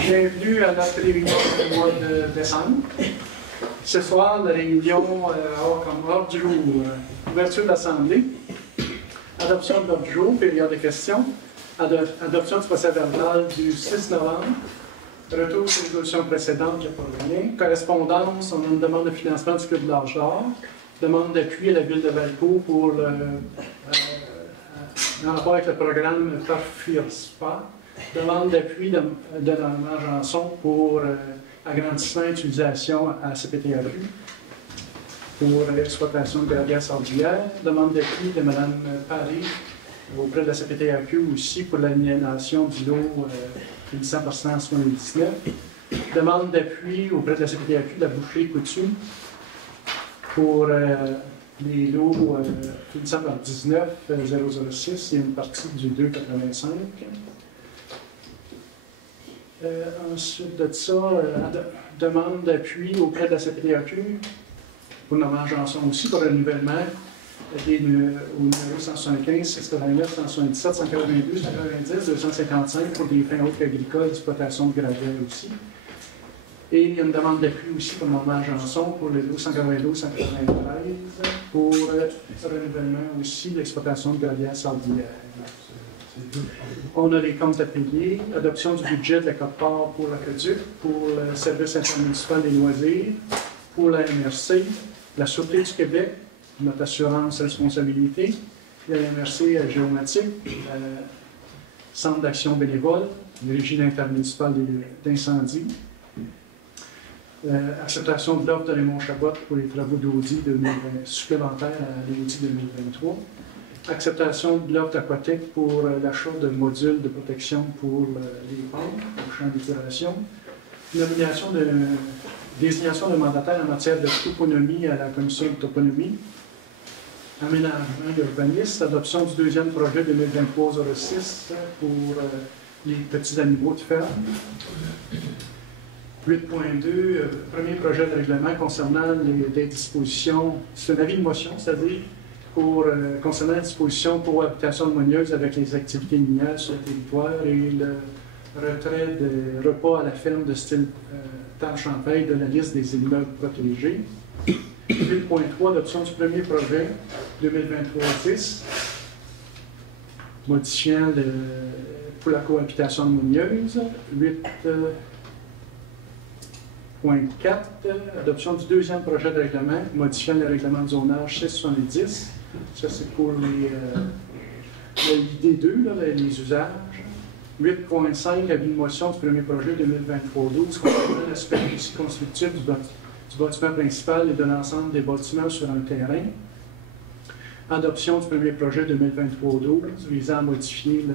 Bienvenue à notre réunion du mois de décembre. Ce soir, la réunion a comme ordre du jour ouverture de l'Assemblée, adoption de l'ordre du jour, période de questions, adoption du procès-verbal du 6 novembre, retour sur les résolutions précédentes, il n'y a pas rien, correspondance, on a une demande de financement du Club de l'Âge d'Or, demande d'appui à la Ville de Valcourt pour en rapport avec le programme PARFIRSPA, demande d'appui de Mme Janson pour agrandissement et utilisation à CPTAQ pour l'exploitation de gravière sordière, demande d'appui de Mme Paris auprès de la CPTAQ aussi pour l'aliénation du lot 1100/179, demande d'appui auprès de la CPTAQ de la boucherie Coutu pour les lots 1100/19 006 et une partie du 285. Ensuite de ça, demande d'appui auprès de la CPTAQ pour Mme Janson aussi pour le renouvellement au numéro 175, 689, 177, 182, 190, 255 pour des fins autres agricoles, exploitation de gravière aussi. Et il y a une demande d'appui aussi pour Mme Janson pour le lot 192, 193 pour le renouvellement aussi de l'exploitation de gravière sordière. On a les comptes à payer, adoption du budget de la Côte-Port pour l'aqueduc, pour le service intermunicipal des loisirs, pour la MRC, la Sûreté du Québec, notre assurance responsabilité, la MRC géomatique, Centre d'action bénévole, le régime intermunicipal d'incendie, acceptation de l'offre de Raymond Chabot pour les travaux d'audit supplémentaires à l'audit 2023. Acceptation de l'offre aquatique pour l'achat de modules de protection pour les pentes, au champ d'épuration. Désignation de mandataire en matière de toponymie à la commission de toponymie. Aménagement d'urbanisme. Adoption du deuxième projet 2023-06 pour les petits animaux de ferme. 8.2, premier projet de règlement concernant les dispositions. C'est un avis de motion, c'est-à-dire concernant les dispositions pour habitation harmonieuse avec les activités minières sur le territoire et le retrait des repas à la ferme de style terre champagne de la liste des immeubles protégés. 8.3, adoption du premier projet 2023-10, modifiant pour la cohabitation harmonieuse. 8.4, adoption du deuxième projet de règlement modifiant le règlement de zonage 670. Ça, c'est pour l'ID2, les usages. 8.5, avis de motion du premier projet 2023-12 concernant la superficie constructive du bâtiment principal et de l'ensemble des bâtiments sur un terrain. Adoption du premier projet 2023-12 visant à modifier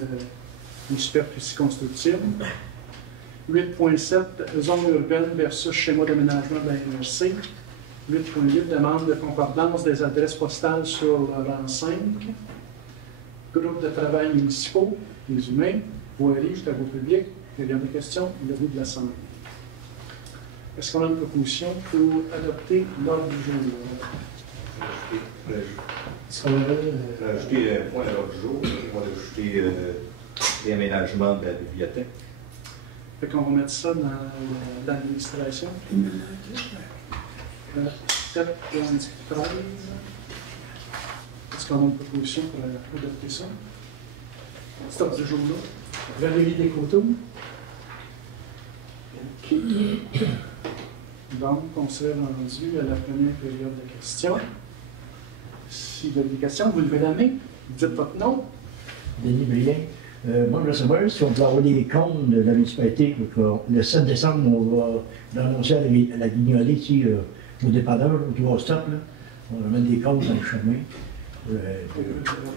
les superficies constructives. 8.7, zone urbaine versus schéma d'aménagement de la MRC. 8.8, demande de concordance des adresses postales sur le rang 5. Groupe de travail municipaux, les humains, voirie, travaux publics, période de questions, le bout de l'Assemblée. Est-ce qu'on a une proposition pour adopter l'ordre du jour? Est-ce qu'on aurait rajouter un point à l'ordre du jour? On va ajouter les aménagements de la bibliothèque. Fait qu'on va mettre ça dans l'administration. 7.13. Est-ce qu'on a une proposition pour adopter ça? C'est l'ordre du jour-là. Valérie Descoteaux. OK. Donc, on serait rendu à la première période de questions. Si vous avez des questions, vous levez la main, vous dites votre nom. Denis Brien. Moi, je veux savoir si on peut avoir des comptes de la municipalité. Le 7 décembre, on va l'annoncer à la guignolée ici, au dépanneur, au 3 stop. On va mettre des comptes dans le chemin. On peut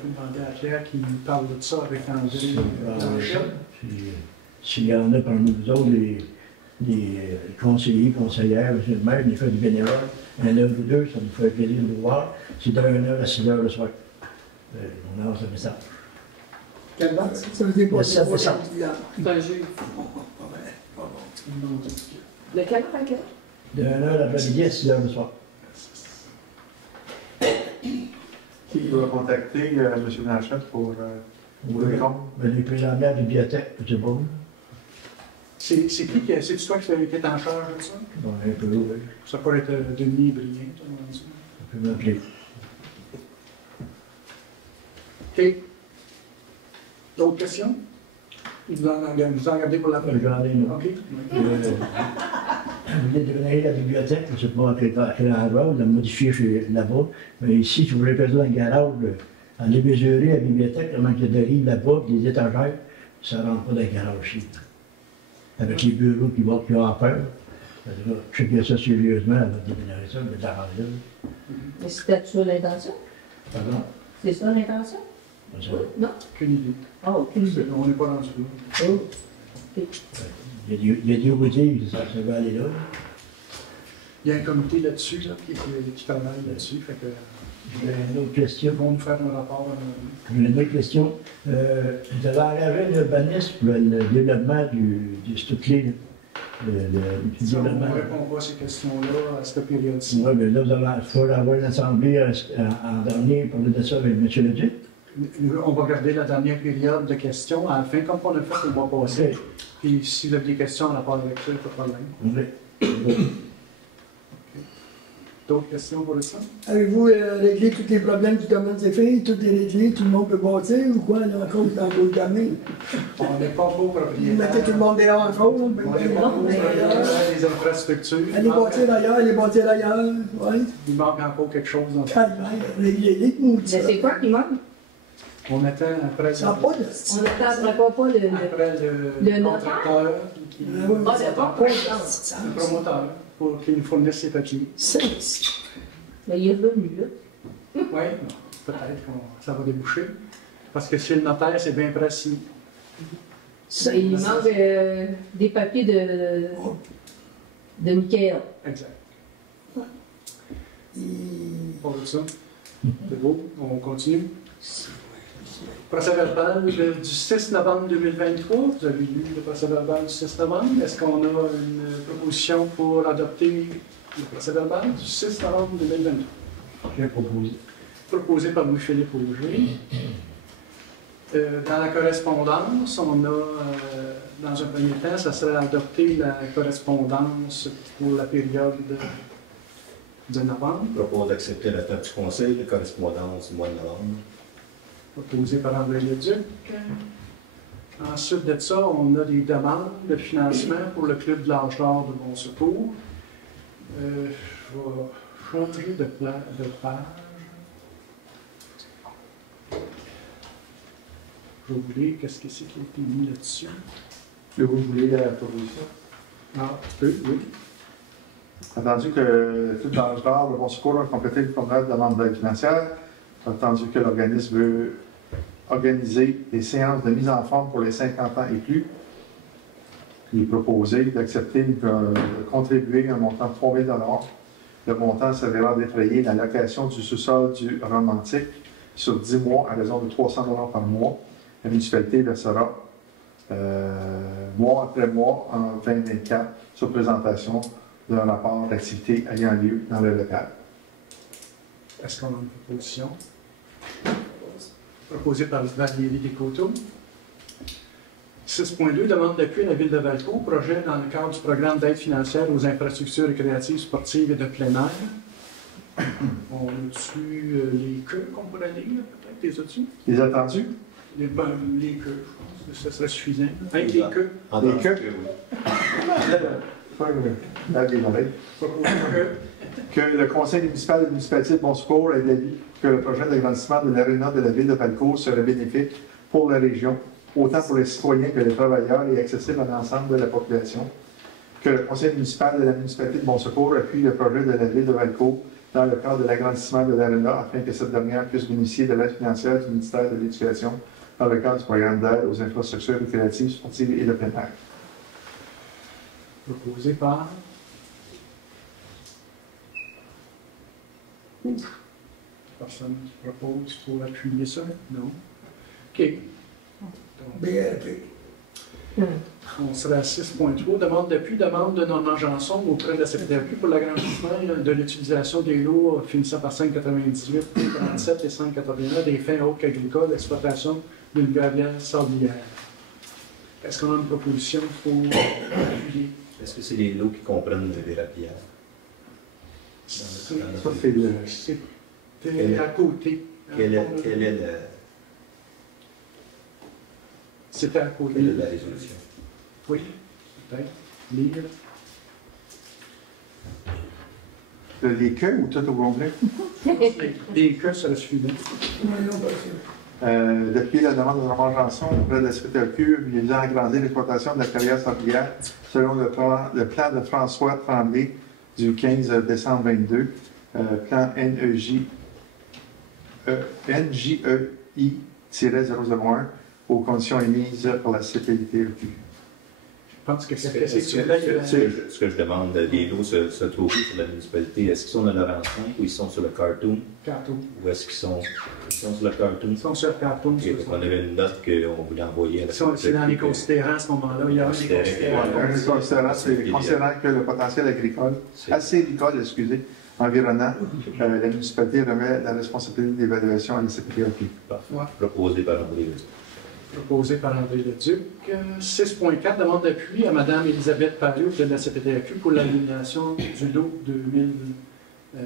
demander à Claire qui nous parle de ça avec André. S'il y en a parmi nous autres, des conseillers, conseillères, le maire, il fait du bénévole, un heure ou deux, ça nous fait plaisir de vous voir. C'est de 1h à 6h le soir. On lance un message. Quelle date? Ça veut dire quoi? Le 7 décembre. C'est un jeu. De quelle heure à quelle heure? De 1h l'après-midi à 6h le soir. Qui va contacter M. Blanchette pour le compte? Il peut l'emmener à la bibliothèque, je sais pas. C'est toi qui es en charge de ça? Bon, un peu, oui. Ça peut être Denis Brien, ça va dire. On peut m'appeler. OK. D'autres questions? Vous en gardez pour la fin? Regardez, non. OK. Vous voulez déménager la bibliothèque, je ne sais pas à quel endroit, vous la modifier là-bas. Mais ici, si vous voulez faire dans le garage, en démesurer la bibliothèque, il manque de livres là-bas, des étagères, ça ne rentre pas dans le garage ici. Avec les bureaux qui vont en faire. Checker ça sérieusement avant de déménager ça, de l'arranger. Mais c'était ça l'intention? Pardon? C'est ça l'intention? Pas ça. Non? Aucune idée. Ah, aucune idée. On n'est pas rendu là. Oh. Il y a des routiers, ça va aller là. Il y a un comité là-dessus qui travaille là-dessus. Fait que, J'ai une autre question. ils vont nous faire un rapport. J'ai une autre question. Vous avez engagé un urbaniste pour le développement du Stuclé, là. Le Ça, on ne développement. répond pas à ces questions-là à cette période-ci. Oui, mais là, il faut avoir une assemblée en dernier pour parler de ça avec M. Leduc. On va garder la dernière période de questions à la fin, comme on a fait le mois passé. Puis si vous avez des questions en rapport avec ça, pas de problème. Oui. D'autres questions pour le sang? Avez-vous réglé tous les problèmes du domaine des filles? Tout est réglé, tout le monde peut bâtir ou quoi, là, encore dans le gamin? On n'est pas beau Vous propriétaire. mettez tout le monde dehors encore, là? On n'est pas beau propriétaire des infrastructures. Allez bâtir ailleurs, oui. Il manque encore quelque chose dans ça. Calvaire, réglez-les, maudit. Mais c'est quoi qui manque? On attend après Ça n'a pas de... On attend pas le le notaire? contracteur, Ah, c'est pas pour le promoteur, pour qu'il nous fournisse ses papiers. Mais il est revenu, là. Oui, peut-être que ça va déboucher. Parce que si le notaire, c'est bien précis. Il manque des papiers de Michael. Exact. Pour ça, c'est beau. On continue. Procès-verbal du 6 novembre 2023. Vous avez lu le procès-verbal du 6 novembre. Est-ce qu'on a une proposition pour adopter le procès-verbal du 6 novembre 2023? J'ai proposé. Proposé par Louis-Philippe Auger. Dans la correspondance, on a, dans un premier temps, ça serait adopter la correspondance pour la période de novembre, Propose d'accepter la table du conseil, la correspondance du mois de novembre. proposé par André Leduc. Ensuite de ça, on a des demandes de financement pour le Club de l'Âge d'Or de Bon Secours. Je vais changer de page. Je vais vous lire qu'est-ce que c'est qui a été mis là-dessus. Que vous voulez la proposition? Ah, tu peux, oui. Attendu que le Club d'Ange d'Or, le Bon Secours, a complété le formulaire de demande d'aide financière, attendu que l'organisme veut organiser des séances de mise en forme pour les 50 ans et plus, il est proposé d'accepter de contribuer un montant de 3 000 $. Le montant servira d'effrayer la location du sous-sol du Romantique sur 10 mois à raison de 300 $ par mois. La municipalité versera mois après mois en 2024 sur présentation d'un rapport d'activité ayant lieu dans le local. Est-ce qu'on a une proposition? Proposée par Valérie Descoteaux. 6.2, demande d'appui à la Ville de Valcourt, projet dans le cadre du programme d'aide financière aux infrastructures récréatives, sportives et de plein air. On a-tu les queues qu'on pourrait lire, peut-être, les as-tu? Les attendus? Les queues, je pense que ce serait suffisant. Hein, les queues. Les queues? Oui. Proposé Que le conseil municipal et le municipalité de Bon Secours ait d'avis que le projet d'agrandissement de l'aréna de la ville de Valcourt serait bénéfique pour la région, autant pour les citoyens que les travailleurs et accessible à l'ensemble de la population. Que le conseil municipal de la municipalité de Bon Secours appuie le projet de la ville de Valcourt dans le cadre de l'agrandissement de l'aréna afin que cette dernière puisse bénéficier de l'aide financière du ministère de l'Éducation dans le cadre du programme d'aide aux infrastructures récréatives, sportives et de plein air. Proposé par... Personne qui propose pour appuyer ça? Non. OK. BRP. On sera à 6.3. Demande d'appui, demande de Normand Janson auprès de la CPDAP pour l'agrandissement de l'utilisation des lots finissant par 5,98, 37 et 5,81 des fins hautes agricoles d'exploitation d'une gravière sablière. Est-ce qu'on a une proposition pour appuyer? Est-ce que c'est les lots qui comprennent les rapières? Ça, c'est le... C'était à côté. Quelle est C'était à côté. la résolution? Oui, peut-être. Lire. Les queues ou tout au complet? Des queues sur le suivant. Depuis la demande de Normand Janson auprès de la SPTAQ visant à agrandir l'exploitation de la carrière sablière selon le plan de François Tremblay du 15 décembre 22, plan NJEI-001 aux conditions émises par la CPTAQ. Je pense que Ce c'est que je demande, les lots se trouvent sur la municipalité, est-ce qu'ils sont dans Laurent 5 ou ils sont sur le cartoon? carton. Ou est-ce qu'ils sont sur le cartoon? Ils sont sur le carton. Et donc, on avait une note qu'on voulait envoyer à la C'est dans les considérants à ce moment-là. Il y a un des considérants. Considérant que le potentiel agricole, acéricole, excusez, environnant, la municipalité remet la responsabilité d'évaluation à la CPTAQ. Ouais. Proposé par André Leduc. Proposé par André Leduc. 6.4, demande d'appui à Mme Elisabeth Pariou de la CPTAQ pour l'élimination du lot de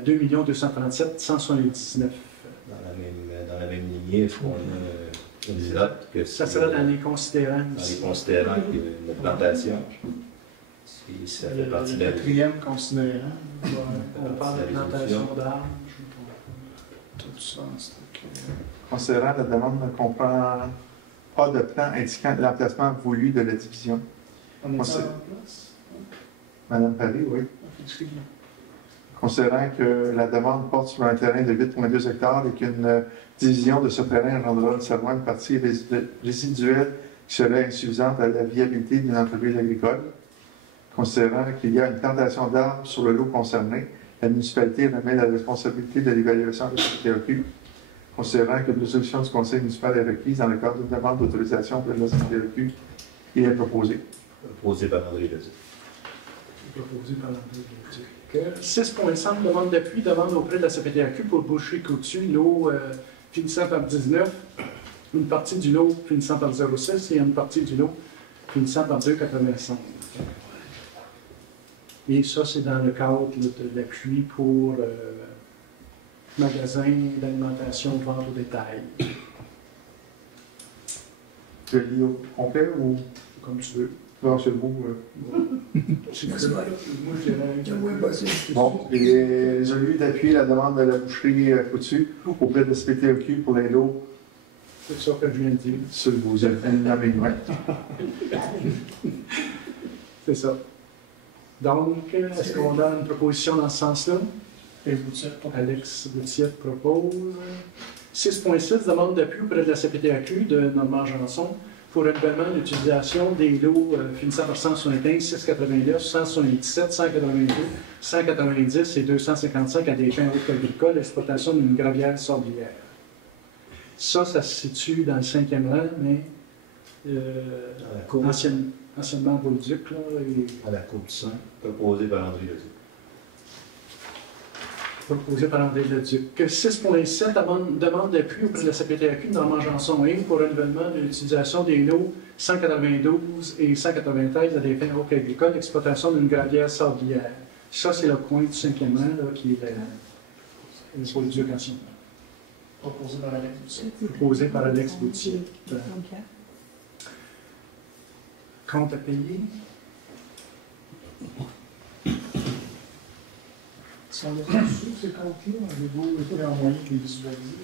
2 237 179. Dans la même lignée, est-ce qu'on a une note que Ça sera dans les considérants dans les aussi. considérants que notre plantation, si ça fait partie de la quatrième considérant. On parle de plantation d'arbres. Tout ça, c'est Considérant la demande comprend pas de plan indiquant l'emplacement voulu de la division. On est sait. en place? Madame Paris, oui. Excuse-moi. Considérant que la demande porte sur un terrain de 8,2 hectares et qu'une division de ce terrain engendrera nécessairement une partie résiduelle qui serait insuffisante à la viabilité d'une entreprise agricole. Considérant qu'il y a une plantation d'arbres sur le lot concerné, la municipalité remet la responsabilité de l'évaluation de la CPTAQ. Considérant que une résolution du conseil municipal est requise dans le cadre d'une demande d'autorisation pour la CPTAQ, il est proposé. proposé par André Leduc. Proposé par André Leduc. 6.5, demande d'appui, demande auprès de la CPTAQ pour Boucherie-Coutu, lot finissant par 19, une partie du lot finissant par 06 et une partie du lot finissant par 2,85. Et ça, c'est dans le cadre là, de l'appui pour magasin d'alimentation, vente au détail. Je lis au complet ou Comme tu veux. non, c'est le bout? Si tu veux. Moi, je dirais. Oui, possible. Bon, il est résolu d'appuyer la demande de la boucherie Coutu auprès de la CPTAQ pour les lots. C'est ça que je viens de dire. Sur vous avez la main. C'est ça. Donc, est-ce qu'on a une proposition dans ce sens-là? Et vous dites, Alex Boutier propose. 6.6, demande d'appui auprès de la CPTAQ de Normand Janson pour renouvellement d'utilisation des lots finissant par 175, 689, 177, 182, 190 et 255 à des fins hautes agricoles, exploitation d'une gravière sorbière. Ça se situe dans le 5e rang, mais À la cour, anciennement Bolduc, là, et à la cour du sang, proposé par André Leduc. proposé par André Leduc. 6.7, demande d'appui auprès de la CPTAQ de Normand Janson Inc. pour renouvellement de l'utilisation des lots 192 et 193 à des fins hautes agricoles, exploitation d'une gravière sablière. Ça, c'est le coin du 5e rang, là, qui est le Bolduc anciennement. proposé par Alex aussi. Proposé par Alex Boutier. Compte à payer. Si on a reçu ces comptes-là, avez-vous été en moyen de les visualiser?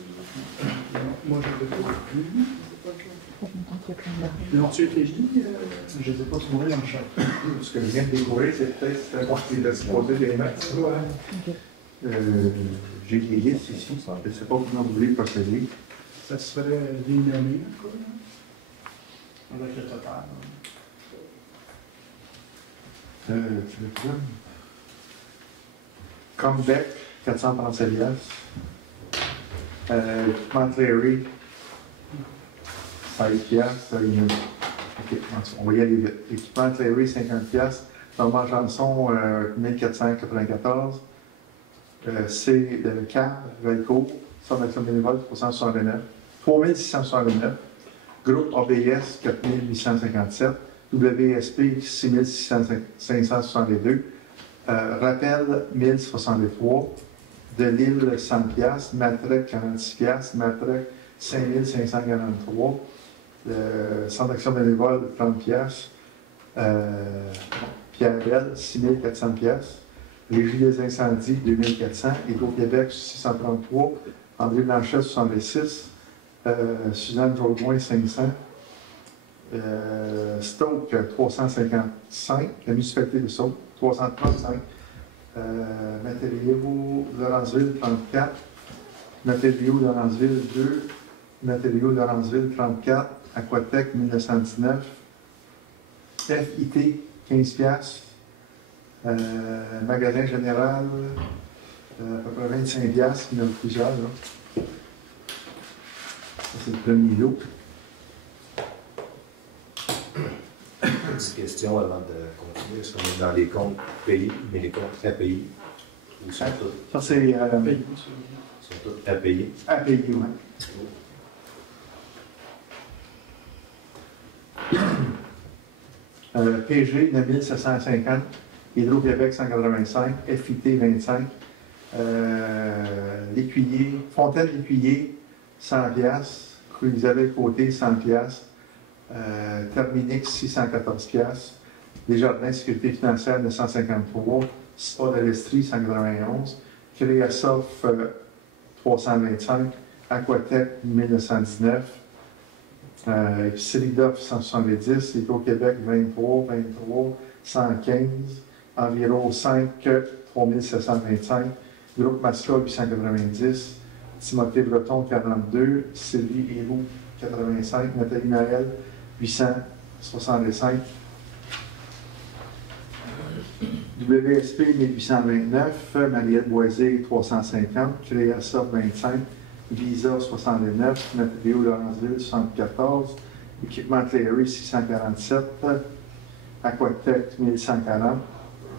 Moi, je ne l'ai pas vu. Non, tu étais dit, Je ne les ai pas trouvés dans le chat. Ce que je viens de découvrir, c'est peut-être moi qui ai supposé les mettre. J'ai des listes ici. Je ne sais pas comment vous voulez procéder. ça serait dénommé, quoi. Avec le total. Comeback, 437 Équipement Clary, 16 piastres. Ok, on va y aller vite. Équipement Clary, 50 piastres. Normand Janson, 1494. C'est le CAB, Velco, somme d'action bénévole, 369. 3669. Groupe ABS, 4 857. WSP, 6 562. Rappel, 1063. De Lille, 100 piastres. Matrec, 46 piastres. Matrec, 5 543. Le Centre d'action bénévole, 30 piastres. Pierre-Belle, 6 400 piastres. Régie des incendies, 2400. Hydro-Québec, 633. André Blanchet, 66. Suzanne Jourdouin, 500. Stoke, 355. La municipalité de Stoke, 335. Matériaux, Lawrenceville, 34. Matériaux, Lawrenceville, 2. Matériaux, Lawrenceville, 34. Aquatec, 1919. FIT, 15 piastres. Magasin général, à peu près 25 piastres. Il y en a plusieurs, là. Ça, c'est le premier lot. Petite question avant de continuer. Est-ce qu'on est dans les comptes payés, mais les comptes à payer? Ou sont tous, Ça, c'est Payé, sont tous à payer? à payer, oui. PG, 9750. Hydro-Québec, 185. FIT, 25. L'Écuyer, Fontaine l'Écuyer, 100 piastres. Rue Isabelle Côté, 100 piastres. Terminix, 614 piastres. Desjardins Sécurité financière, 953. Spa de l'Estrie, 191. Créasoft, 325. Aquatec, 1919. Épicerie d'offres, 170. Hydro-Québec, 23, 115. Environ 5, 3725. Groupe Masca, 890. Timothée Breton, 42. Sylvie Héroux, 85. Nathalie Noël, 865. WSP, 1829. Mariette Boisé, 350. Créasa, 25. Visa, 69. Matériaux Lawrenceville, 74. Équipement Cléry, 647. Aquatec, 1140.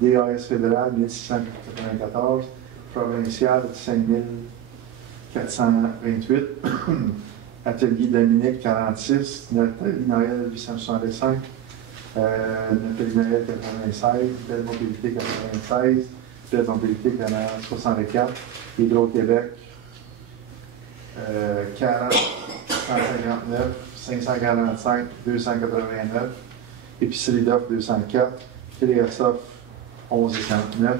DAS fédéral, 1694. Provincial, 5428. Atelier Dominique, 46. Nathalie Noël, 865. Nathalie Noël, 96. Belle Mobilité, 96. Belle Mobilité, 64. Hydro-Québec, 40, 159, 545, 289. Épicerie d'offres, 204. Créasoft, 11,59.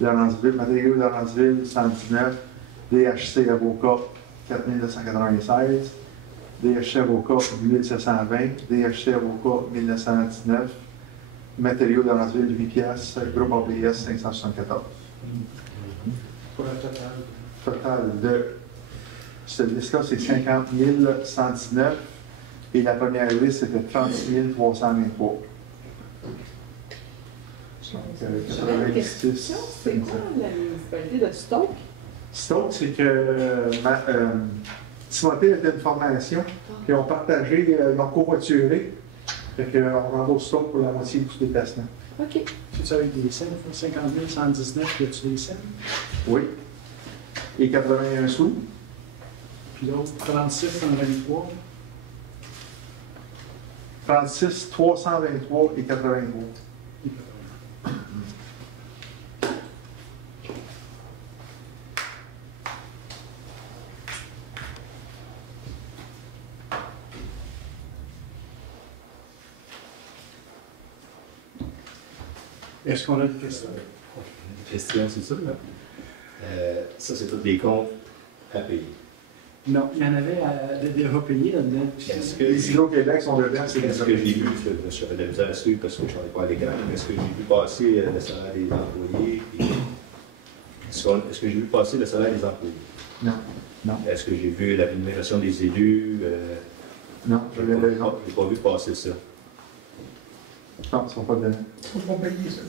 Lawrenceville, Matériaux Lawrenceville, 119. DHC Avocat, 4996. DHC Avocat, 8720. DHC Avocat, 1919. Matériaux Lawrenceville, 8 piastres. Groupe ABS, 574. pour le total. Total de cette liste-là, c'est 50 119. Et la première liste, c'était 36 323. Donc, Question, 86. c'est quoi la municipalité de Stoke? Stoke, c'est que Timothée était une formation, puis on partageait nos covoiturés. Fait qu'on rembourse Stoke pour la moitié du déplacement. OK. C'est-tu avec des scènes? 50 119, y a-tu des scènes? Oui. Et 81 sous. Puis l'autre, 36 123. 36 323 et 83. Est-ce qu'on a des questions? Question, c'est ça, là? Ça, c'est tous des comptes à payer. Non, il y en avait déjà payés là-dedans. Est-ce que, Les Hydro-Québec sont dedans, c'est est-ce des que j'ai vu, je fais de la misère à suivre parce que je n'en ai pas à l'écran, est-ce que j'ai vu passer le salaire des employés? Est-ce que j'ai vu passer le salaire des employés? Non. Non. Est-ce que j'ai vu la rémunération des élus? Non, je Je l'avais n'ai pas vu passer ça. Non, ils ne sont pas dedans. Ils sont pas payés, ça.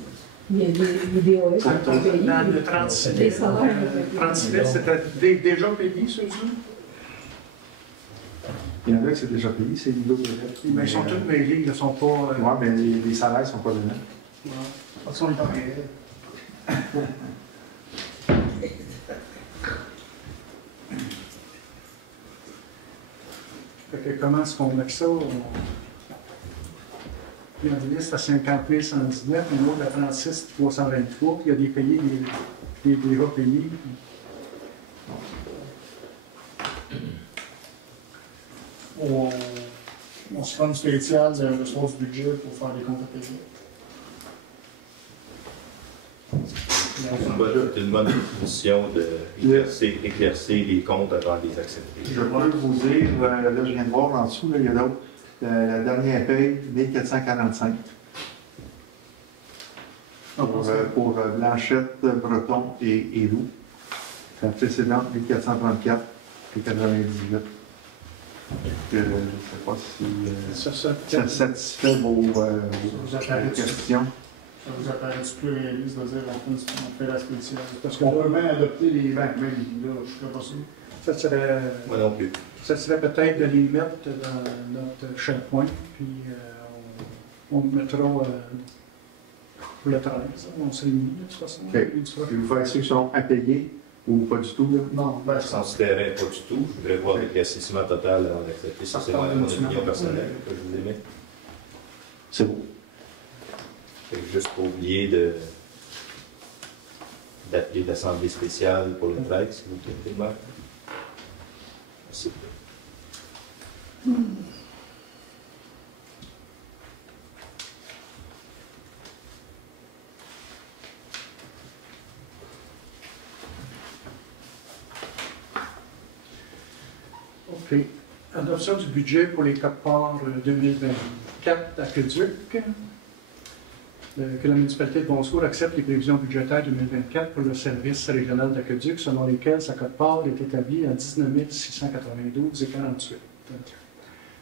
Il y a des DOS qui sont payés. Dans le 36 Des 000, salaires. 36 000, c'était déjà payé, ceux-là? Il y en a qui c'est déjà payé, c'est Hydro-Québec. Mais ils sont tous mêlés, ils ne sont pas. Oui, mais les salaires ne sont pas dedans. Ouais. De toute façon, ils sont réels. Fait que comment est-ce qu'on met ça? Il y a une liste à 50 119, une autre à 36 323, puis il y a des payés, des déjà payés. On se prend une spéciale le soir du budget pour faire des comptes à payer. C'est une bonne position d'éclaircir les comptes avant de les accepter. Je peux vous dire, là, je viens de voir en dessous, là, il y a d'autres. La dernière paye, 1445. Pour Blanchette, Breton et Loup. La précédente, 1434 et 98. Je ne sais pas si ça satisfait vos questions. Ça vous apparaît-tu plus réaliste de dire on fait la spéciale? Parce qu'on peut même adopter les banques, même là, je ne serais pas sûr. Ça serait, Moi non plus. ça serait peut-être de les mettre dans notre SharePoint, puis on le mettra pour le 13. On se réunit de toute façon. Okay. Je vais vous faire ceux qui sont à payer ou pas du tout. Là. Non, ben, Je ne considérais pas du tout. Je voudrais voir l'éclaircissement total avant d'accepter. Ça, c'est mon opinion personnelle que je vous aimais. C'est beau. Fait que juste pour oublier d'appeler l'Assemblée spéciale pour le 13, si vous plaît. Merci. OK. Adoption du budget pour les quotes-parts 2024 aqueduc. Que la municipalité de Bonsecours accepte les prévisions budgétaires 2024 pour le service régional d'aqueduc, selon lesquelles sa quote-part est établie à 19 692,48.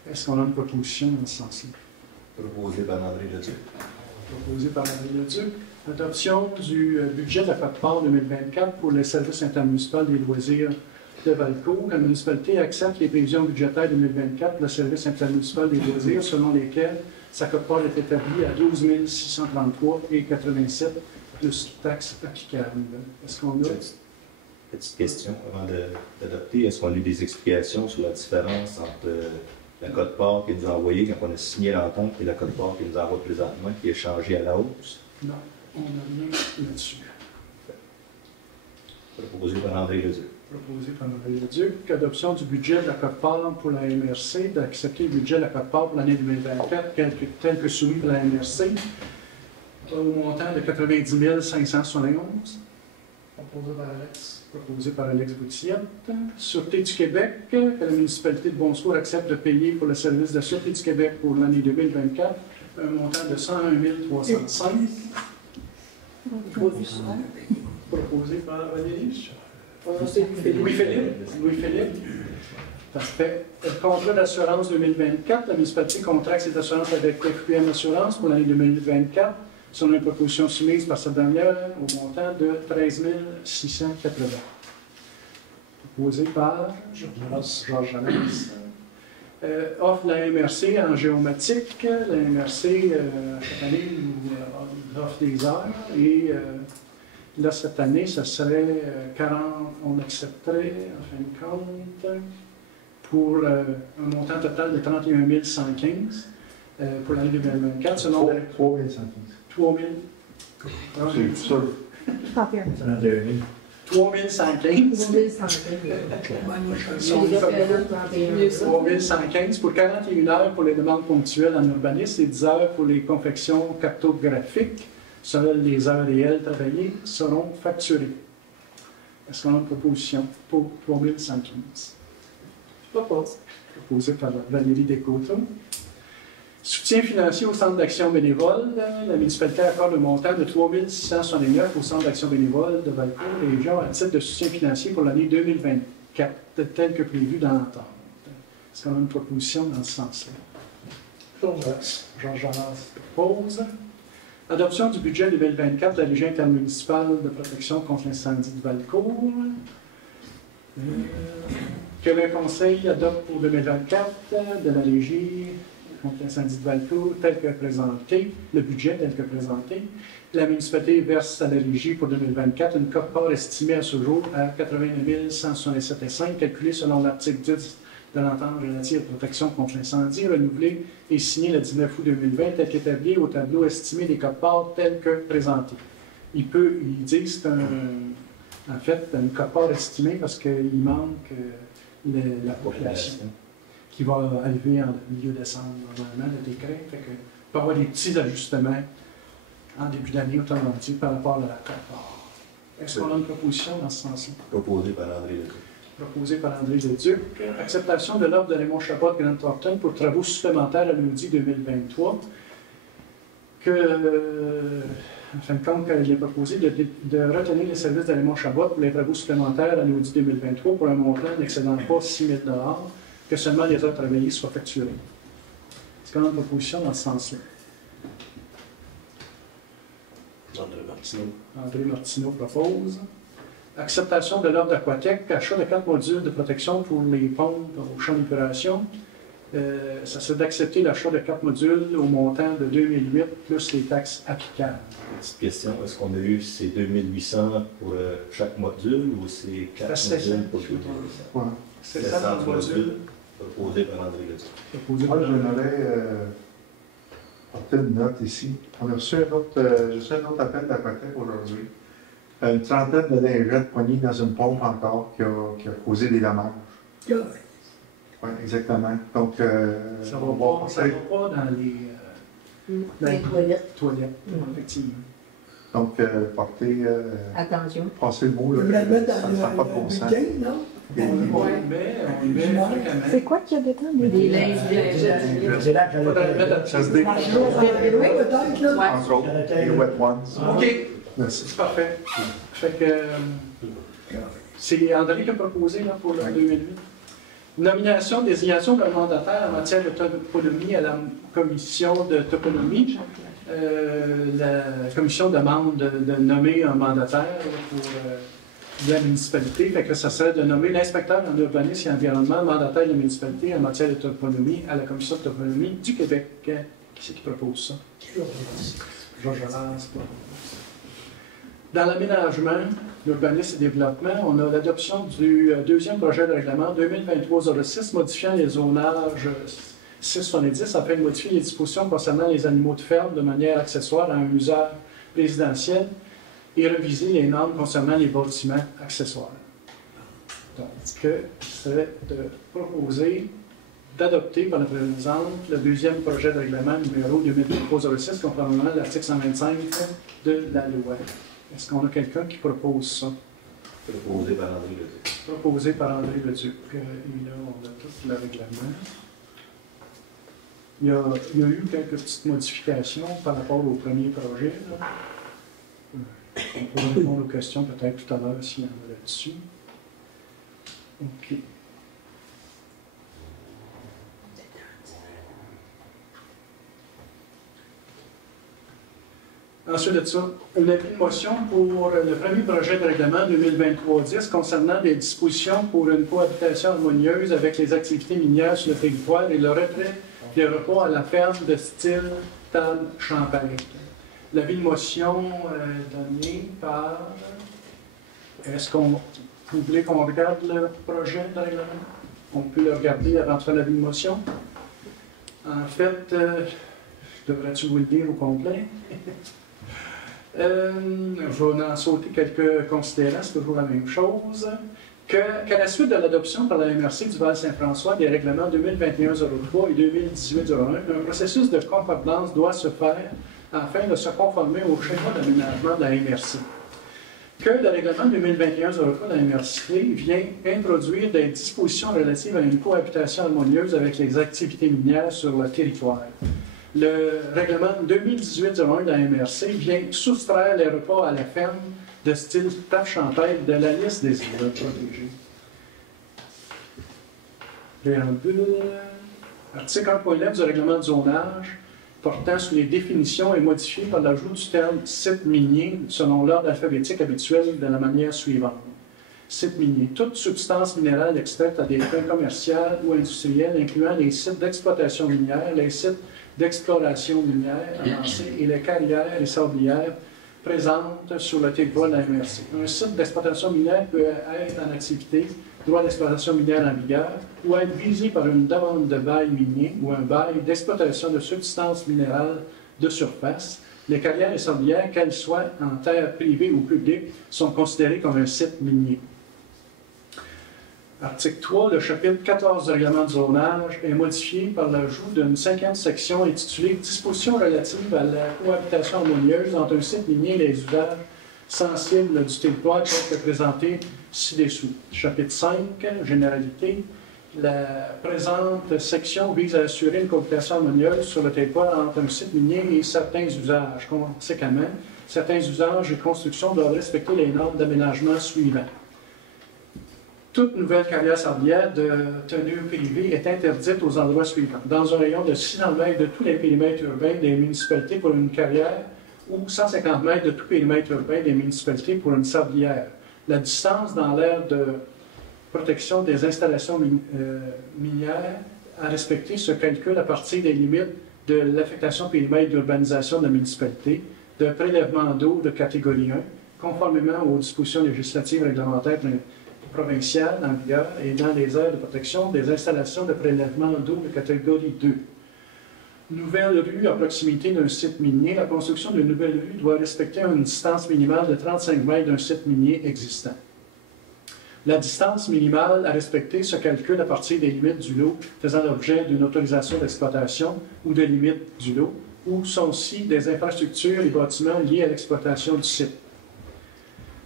Est-ce qu'on a une proposition dans ce sens-là? Proposé par André Leduc. Proposé par André Leduc. Adoption du budget de la quote-part 2024 pour le service intermunicipal des loisirs de Valcourt. La municipalité accepte les prévisions budgétaires 2024 pour le service intermunicipal des loisirs, selon lesquelles sa quote-part est établie à 12 633,87 plus taxes applicables. Est-ce qu'on a... Petite question avant d'adopter. Est-ce qu'on a eu des explications sur la différence entre la quote-part qu'il nous a envoyée quand on a signé l'entente et la quote-part qu'il nous envoie présentement, qui est changée à la hausse? Non, on n'a rien là-dessus. Proposé par André Leduc. Proposé par André Leduc. Adoption du budget de la quote-part pour la MRC, d'accepter le budget de la quote-part pour l'année 2024 tel que soumis par la MRC, au montant de 90 571. proposé par Alex. Proposé par Alex Boutillette. Sûreté du Québec, que la municipalité de Bonsecours accepte de payer pour le service de Sûreté du Québec pour l'année 2024, un montant de 101 305. Proposé par Valérie. Louis-Philippe. Parfait. Le contrat d'assurance 2024, la municipalité contracte ses assurances avec FQM Assurance pour l'année 2024, selon une proposition soumise par cette dernière au montant de 13 680. Proposé par Georges Jeunesse. Offre la MRC en géomatique. La MRC, cette année, nous offre des heures et là, cette année, ce serait 40, on accepterait, en fin de compte, pour un montant total de 31 115 pour l'année 2024, selon 3 115. 3 000. C'est sûr. 3 115. 3 115 pour 41 heures pour les demandes ponctuelles en urbanisme et 10 heures pour les confections cartographiques. Seules les heures réelles travaillées seront facturées. Est-ce qu'on a une proposition pour 3 115? Je propose. Proposé par Valérie Descoteaux. Soutien financier au Centre d'action bénévole. La municipalité accorde un montant de 3 669 au Centre d'action bénévole de Valcourt et Région à titre de soutien financier pour l'année 2024, tel que prévu dans l'entente. Est-ce qu'on a une proposition dans ce sens-là? Georges Jeunesse propose. Adoption du budget 2024 de la Régie intermunicipale de protection contre l'incendie de Valcourt. Que le Conseil adopte pour 2024 de la Régie contre l'incendie de Valcourt tel que présenté, le budget tel que présenté. La municipalité verse à la Régie pour 2024 une quote-part estimée à ce jour à 89 167,5, calculée selon l'article de l'entente relative à la protection contre l'incendie, renouvelée et signée le 19 août 2020, tel qu'établi au tableau estimé des quotes-parts tel que présenté. Ils disent que c'est en fait une quote-part estimée parce qu'il manque la population qui va arriver en milieu décembre, normalement, le décret. Fait que, il peut y avoir des petits ajustements en début d'année, autrement dit, par rapport à la quote-part. Est-ce qu'on a une proposition dans ce sens-là? Proposé par André Leduc. Proposé par André Leduc. Acceptation de l'ordre de Raymond Chabot de Grant Thornton pour travaux supplémentaires à l'audit 2023. En fin de compte, il est proposé de retenir les services de Raymond Chabot pour les travaux supplémentaires à l'audit 2023 pour un montant n'excédant pas 6 000 $, que seulement les heures travaillées soient facturées. Est-ce qu'on a une proposition dans ce sens-là? André Martineau propose. Acceptation de l'ordre d'Aquatec, achat de 4 modules de protection pour les pompes au champ d'épuration. Ça serait d'accepter l'achat de 4 modules au montant de 2008 plus les taxes applicables. Petite question, est-ce qu'on a eu ces 2800 pour chaque module ou c'est 4 modules pour 2800? Ouais. C'est ça, le module proposé par André Leduc. Moi, j'aimerais porter une note ici. On a reçu un autre appel d'Aquatec aujourd'hui. Une trentaine de lingettes poignées dans une pompe encore qui a causé des dommages. Oui, exactement. Donc, ça ne va pas dans les toilettes, effectivement. Donc, portez. Attention. Passez le mot. On Là, la met ça dans ne sert pas de bon sens. le week-end, non? On le met fréquemment. C'est quoi qu'il y a dedans? Des linges. C'est là que Faudrait le mettre à Ça se dé. Peut-être, là. Entre autres, les wet ones. OK, Merci. c'est parfait. Fait que c'est André qui a proposé là, pour le 2008. Nomination, désignation d'un mandataire en matière de toponymie à la commission de toponymie. La commission demande de nommer un mandataire pour la municipalité. Fait que ça serait de nommer l'inspecteur en urbanisme et environnement, mandataire de la municipalité en matière de toponymie à la commission de toponymie du Québec. Qui c'est qui propose ça? Georges Lance. Dans l'aménagement, l'urbanisme et développement, on a l'adoption du deuxième projet de règlement 2023-06 modifiant les zonages 670 afin de modifier les dispositions concernant les animaux de ferme de manière accessoire à un usage résidentiel et reviser les normes concernant les bâtiments accessoires. Donc, serait de proposer d'adopter par la présidente le deuxième projet de règlement numéro 2023-06 conformément à l'article 125 de la loi. Est-ce qu'on a quelqu'un qui propose ça? Proposé par André Leduc. Proposé par André Leduc. Et là, on a tout le règlement. Il y a eu quelques petites modifications par rapport au premier projet. Là. On pourra répondre aux questions peut-être tout à l'heure s'il y en a là-dessus. OK. Ensuite de ça, une motion pour le premier projet de règlement 2023-10 concernant des dispositions pour une cohabitation harmonieuse avec les activités minières sur le territoire et le retrait des repos à la ferme de style table Champagne. L'avis de motion donné par... Est-ce qu'on... Vous voulez qu'on regarde le projet de règlement? On peut le regarder avant de faire l'avis de motion. En fait, devrais-tu vous le dire au complet? Je vais en sauter quelques considérants, c'est toujours la même chose. Qu'à la suite de l'adoption par la MRC du Val-Saint-François des règlements 2021-03 et 2018-01, un processus de concordance doit se faire afin de se conformer au schéma d'aménagement de la MRC. Que le règlement 2021-03 de la MRC vient introduire des dispositions relatives à une cohabitation harmonieuse avec les activités minières sur le territoire. Le règlement 2018-01 de la MRC vient soustraire les repas à la ferme de style table champagne de la liste des îles protégées. Préambule. Article 1.9 du règlement de zonage portant sur les définitions est modifié par l'ajout du terme site minier selon l'ordre alphabétique habituel de la manière suivante. Site minier. Toute substance minérale extraite à des fins commerciales ou industrielles, incluant les sites d'exploitation minière, les sites d'exploration minière avancée et les carrières et sablières présentes sur le territoire de la MRC. Un site d'exploitation minière peut être en activité droit d'exploitation minière en vigueur, ou être visé par une demande de bail minier ou un bail d'exploitation de substances minérales de surface, les carrières et sablières, qu'elles soient en terre privée ou publique, sont considérées comme un site minier. Article 3, le chapitre 14 du règlement de zonage est modifié par l'ajout d'une 5e section intitulée « Dispositions relatives à la cohabitation harmonieuse entre un site minier et les usages sensibles du territoire tels que présentés ci-dessous ». Chapitre 5, généralité. La présente section vise à assurer une cohabitation harmonieuse sur le territoire entre un site minier et certains usages. Conséquemment, certains usages et constructions doivent respecter les normes d'aménagement suivantes. Toute nouvelle carrière sablière de tenue privée est interdite aux endroits suivants. Dans un rayon de 600 mètres de tous les périmètres urbains des municipalités pour une carrière ou 150 mètres de tout périmètre urbain des municipalités pour une sablière. La distance dans l'aire de protection des installations minières à respecter se calcule à partir des limites de l'affectation périmètre d'urbanisation de la municipalité, de prélèvement d'eau de catégorie 1, conformément aux dispositions législatives réglementaires provinciales en vigueur et dans les aires de protection des installations de prélèvement d'eau de catégorie 2. Nouvelle rue à proximité d'un site minier. La construction d'une nouvelle rue doit respecter une distance minimale de 35 mètres d'un site minier existant. La distance minimale à respecter se calcule à partir des limites du lot faisant l'objet d'une autorisation d'exploitation ou de limites du lot, ou sont aussi des infrastructures et bâtiments liés à l'exploitation du site.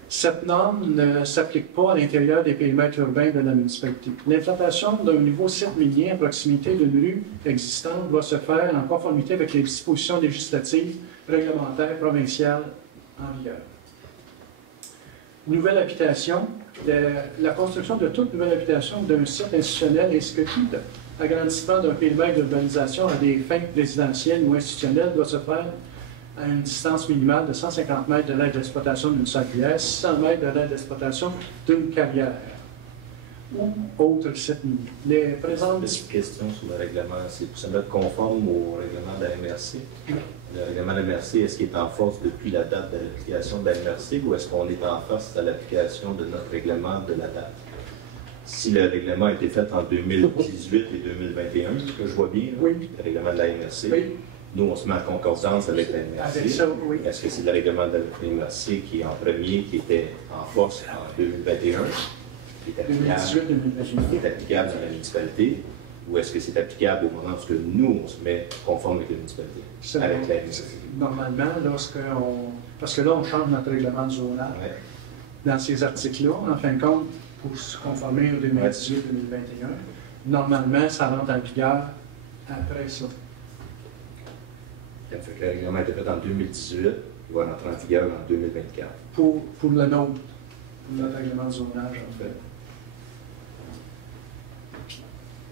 Cette norme ne s'applique pas à l'intérieur des périmètres urbains de la municipalité. L'implantation d'un nouveau site minier à proximité d'une rue existante doit se faire en conformité avec les dispositions législatives réglementaires provinciales en vigueur. Nouvelle habitation. La construction de toute nouvelle habitation d'un site institutionnel ainsi que tout agrandissement d'un périmètre d'urbanisation à des fins résidentielles ou institutionnelles doit se faire à une distance minimale de 150 mètres de l'aire d'exploitation d'une sablière, 600 mètres de l'aire d'exploitation d'une carrière ou autre site minier. Les présentes question sur le règlement, c'est pour se mettre conforme au règlement de la MRC. Le règlement de la MRC, est-ce qu'il est en force depuis la date de l'application de la MRC ou est-ce qu'on est en face à l'application de notre règlement de la date? Si le règlement a été fait en 2018 et 2021, ce que je vois bien, oui. Le règlement de la MRC, oui. Nous, on se met en concordance avec la MRC. Avec ça, oui. Est-ce que c'est le règlement de la MRC qui est en premier, qui était en force en 2021, qui est applicable dans la municipalité, ou est-ce que c'est applicable au moment où nous, on se met conforme avec la municipalité, avec la MRC? Normalement, parce que là, on change notre règlement de zonage. Ouais. Dans ces articles-là, en fin de compte, pour se conformer au 2018-2021, normalement, ça rentre en vigueur après ça. Fait que le règlement a été fait en 2018, il va rentrer en vigueur en 2024. Pour le nôtre, pour notre règlement de zonage, en fait.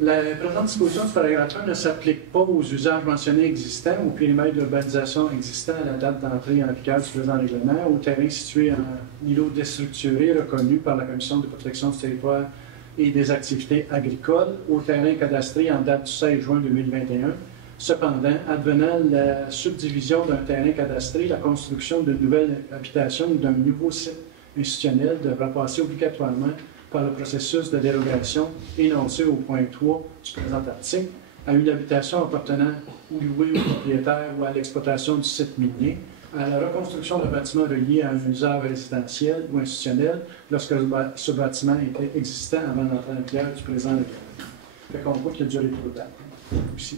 La présente disposition du paragraphe 1 ne s'applique pas aux usages mentionnés existants, au périmètre d'urbanisation existant à la date d'entrée en vigueur du présent règlement, au terrain situé en îlot déstructuré reconnu par la Commission de protection du territoire et des activités agricoles, au terrain cadastré en date du 16 juin 2021. Cependant, advenant la subdivision d'un terrain cadastré, la construction d'une nouvelle habitation ou d'un nouveau site institutionnel devra passer obligatoirement par le processus de dérogation énoncé au point 3 du présent article à une habitation appartenant ou louée au propriétaire ou à l'exploitation du site minier, à la reconstruction d'un bâtiment relié à un usage résidentiel ou institutionnel lorsque ce bâtiment était existant avant l'entrée en vigueur du présent règlement. Fait qu'on voit qu'il a duré trop tard aussi.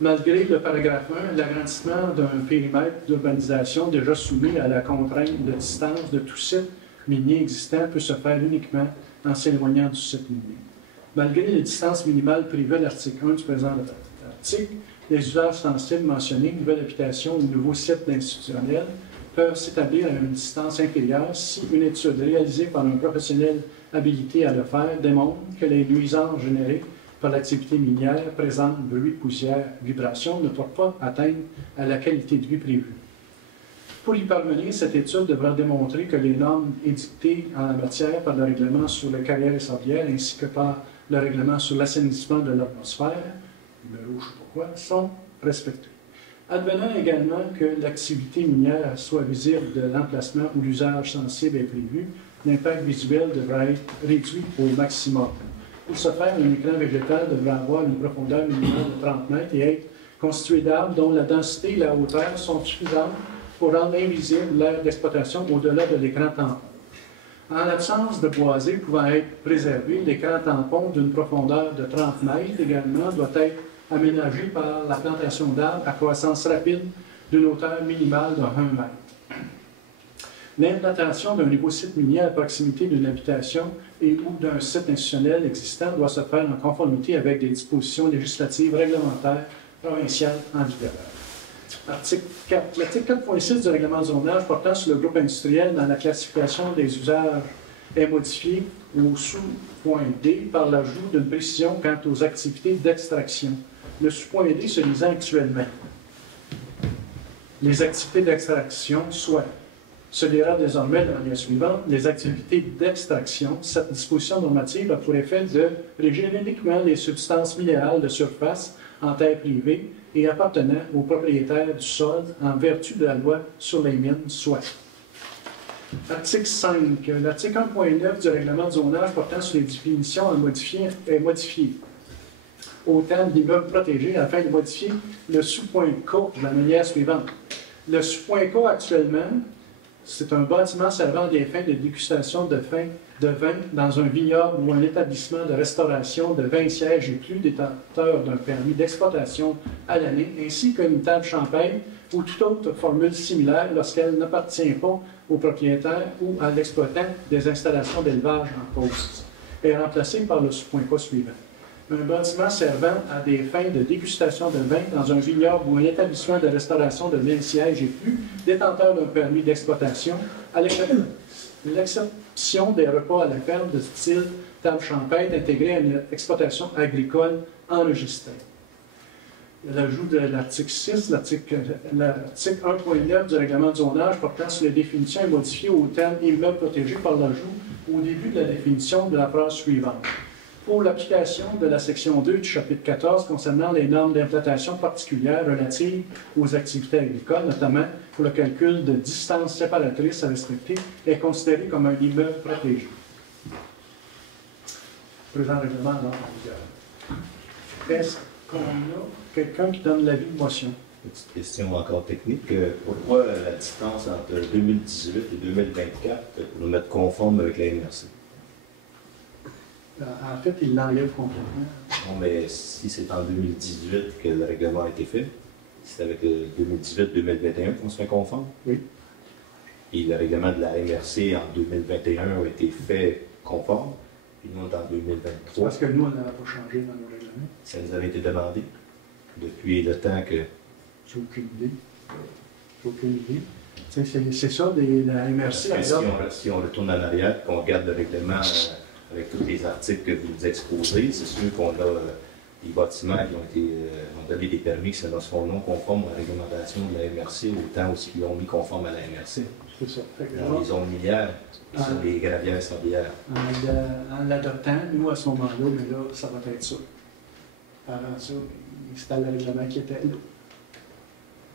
Malgré le paragraphe 1, l'agrandissement d'un périmètre d'urbanisation déjà soumis à la contrainte de distance de tout site minier existant peut se faire uniquement en s'éloignant du site minier. Malgré les distances minimales prévues à l'article 1 du présent article, les usages sensibles mentionnés, nouvelle habitation ou nouveau site institutionnel, peuvent s'établir à une distance inférieure si une étude réalisée par un professionnel habilité à le faire démontre que les nuisances générées par l'activité minière présentent bruit, poussière, vibration, ne portent pas atteinte à la qualité de vie prévue. Pour y parvenir, cette étude devra démontrer que les normes édictées en la matière par le règlement sur les carrières et sablières ainsi que par le règlement sur l'assainissement de l'atmosphère, numéro je ne sais pas quoi, sont respectées. Advenant également que l'activité minière soit visible de l'emplacement où l'usage sensible est prévu, l'impact visuel devrait être réduit au maximum. Pour ce faire, un écran végétal devrait avoir une profondeur minimale de 30 mètres et être constitué d'arbres dont la densité et la hauteur sont suffisantes pour rendre invisible l'aire d'exploitation au-delà de l'écran tampon. En l'absence de boisés pouvant être préservés, l'écran tampon d'une profondeur de 30 mètres également doit être aménagé par la plantation d'arbres à croissance rapide d'une hauteur minimale de 1 mètre. L'implantation d'un nouveau site minier à proximité d'une habitation et ou d'un site institutionnel existant doit se faire en conformité avec des dispositions législatives réglementaires provinciales en vigueur. Article 4. L'article 4.6 du règlement de zonage portant sur le groupe industriel dans la classification des usages est modifié au sous-point D par l'ajout d'une précision quant aux activités d'extraction. Le sous-point D se lisant actuellement. Les activités d'extraction, soit se lira désormais dans les suivantes, les activités d'extraction. Cette disposition normative a pour effet de régir uniquement les substances minérales de surface en terre privée et appartenant aux propriétaires du sol en vertu de la loi sur les mines, soit. Article 5. L'article 1.9 du règlement de zonage portant sur les définitions est modifié au terme d'immeubles protégés afin de modifier le sous-point K de la manière suivante. Le sous-point K actuellement, c'est un bâtiment servant à des fins de dégustation de vin dans un vignoble ou un établissement de restauration de 20 sièges et plus détenteurs d'un permis d'exploitation à l'année, ainsi qu'une table champagne ou toute autre formule similaire lorsqu'elle n'appartient pas au propriétaire ou à l'exploitant des installations d'élevage en cause, est remplacée par le sous-point K suivant. Un bâtiment servant à des fins de dégustation de vin dans un vignoble ou un établissement de restauration de 1000 sièges et plus, détenteur d'un permis d'exploitation, à l'exception des repas à la ferme de style table champêtre intégrés à une exploitation agricole enregistrée. L'ajout de l'article 6, l'article 1.9 du règlement de zonage portant sur les définitions est modifié au terme immeuble protégé par l'ajout au début de la définition de la phrase suivante. Pour l'application de la section 2 du chapitre 14 concernant les normes d'implantation particulières relatives aux activités agricoles, notamment pour le calcul de distances séparatrices à respecter, est considéré comme un immeuble protégé. Présent règlement en vigueur. Est-ce qu'on a quelqu'un qui donne l'avis de motion? Petite question encore technique. Pourquoi la distance entre 2018 et 2024 pour nous mettre conforme avec la MRC? En fait, il l'enlève complètement. Non, mais si c'est en 2018 que le règlement a été fait, c'est avec 2018-2021 qu'on se fait conforme? Oui. Et le règlement de la MRC en 2021 a été fait conforme, puis nous, on est en 2023. Parce que nous, on n'a pas changé dans nos règlements. Ça nous avait été demandé depuis le temps que... J'ai aucune idée. J'ai aucune idée. C'est ça, la MRC. Si on retourne en arrière, qu'on regarde le règlement avec tous les articles que vous exposez, c'est sûr qu'on a des bâtiments qui ont donné des permis qui seront non conformes à la réglementation de la MRC, autant aussi qu'ils ont mis conforme à la MRC. C'est ça. Dans les zones minières, qui sont des gravières sablières. En l'adoptant, nous, à ce moment-là, mais là, ça va être ça. Avant ça, c'était le règlement qui était là.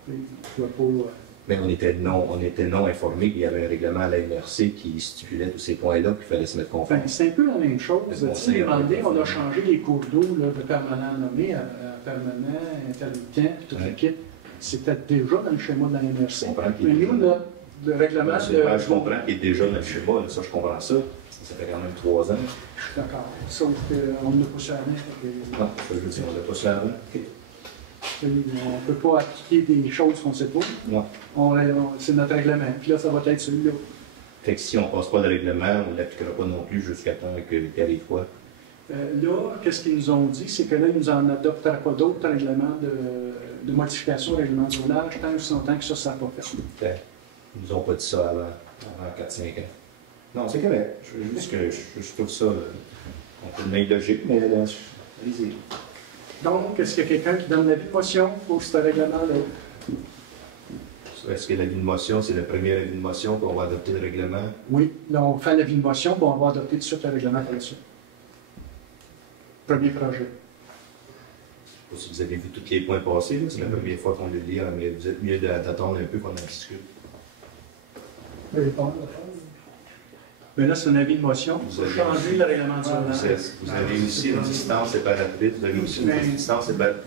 Je ne vois pas... Mais on était non informés qu'il y avait un règlement à la MRC qui stipulait tous ces points-là qu'il fallait se mettre conforme. C'est un peu la même chose. On a changé les cours d'eau de permanent nommé à permanent, intermittent, toute l'équipe. C'était déjà dans le schéma de la MRC. Mais nous, le règlement... Je comprends qu'il est déjà dans le schéma, ça je comprends ça. Ça fait quand même 3 ans. Je suis d'accord. Sauf qu'on n'a pas su avant. Non, je veux dire, on n'a pas su avant. Okay. On ne peut pas appliquer des choses qu'on ne sait pas. Non. C'est notre règlement. Puis là, ça va être celui-là. Fait que si on ne passe pas de règlement, on ne l'appliquera pas non plus jusqu'à temps qu'il arrive quoi? Là, qu'est-ce qu'ils nous ont dit? C'est que là, ils nous en adopteraient pas d'autres règlements de modification au règlement de zonage tant aussi longtemps que ça n'a pas fait. Ils nous ont pas dit ça avant 4-5 ans. Non, c'est correct. Je trouve ça un peu illogique, mais allez-y. Donc, est-ce qu'il y a quelqu'un qui donne l'avis de motion pour ce règlement-là? Est-ce que l'avis de motion, c'est le premier avis de motion qu'on va adopter le règlement? Oui, là, on fait l'avis de motion, puis on va adopter tout de suite le règlement par la suite. Premier projet. Je ne sais pas si vous avez vu tous les points passés, c'est la première fois qu'on le lit, mais vous êtes mieux d'attendre un peu qu'on en discute. Répondre. Mais là, c'est un avis de motion pour changer le règlement du zonage. Vous avez aussi une distance séparatrice. Vous avez aussi une distance séparatrice.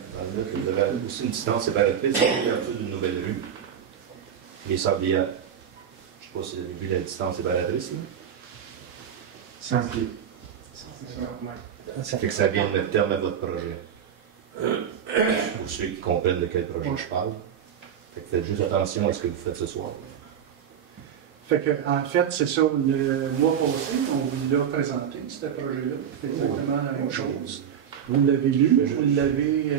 Vous avez aussi une distance séparatrice sur l'ouverture d'une nouvelle rue. Les sablières. Je ne sais pas si vous avez vu la distance séparatrice. 100 pieds. Ça fait que ça vient de mettre terme à votre projet. Pour ceux qui comprennent de quel projet je parle. Fait que faites juste attention à ce que vous faites ce soir. Fait que, en fait, c'est ça, le mois passé, on vous l'a présenté, ce projet-là. C'est exactement la même chose. Vous l'avez lu, vous l'avez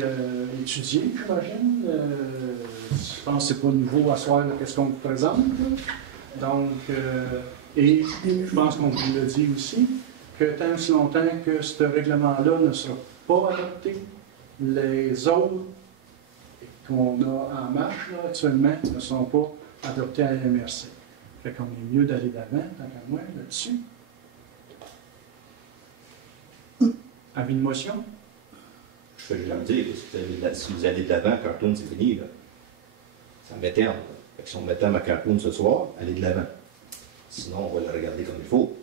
étudié, j'imagine. Je pense que c'est pas nouveau à soir, qu'est-ce qu'on vous présente. Là. Donc, et je pense qu'on vous l'a dit aussi, que tant si longtemps que ce règlement-là ne sera pas adopté, les autres qu'on a en marche là, actuellement ne sont pas adoptés à la MRC. Fait qu'on est mieux d'aller d'avant, tant qu'à moi, là-dessus. Avis de motion? Je vais le dire, si vous allez de l'avant, Cartoon, c'est fini. Là. Ça met terme. Fait que si on met terme à Cartoon ce soir, allez de l'avant. Sinon, on va le regarder comme il faut.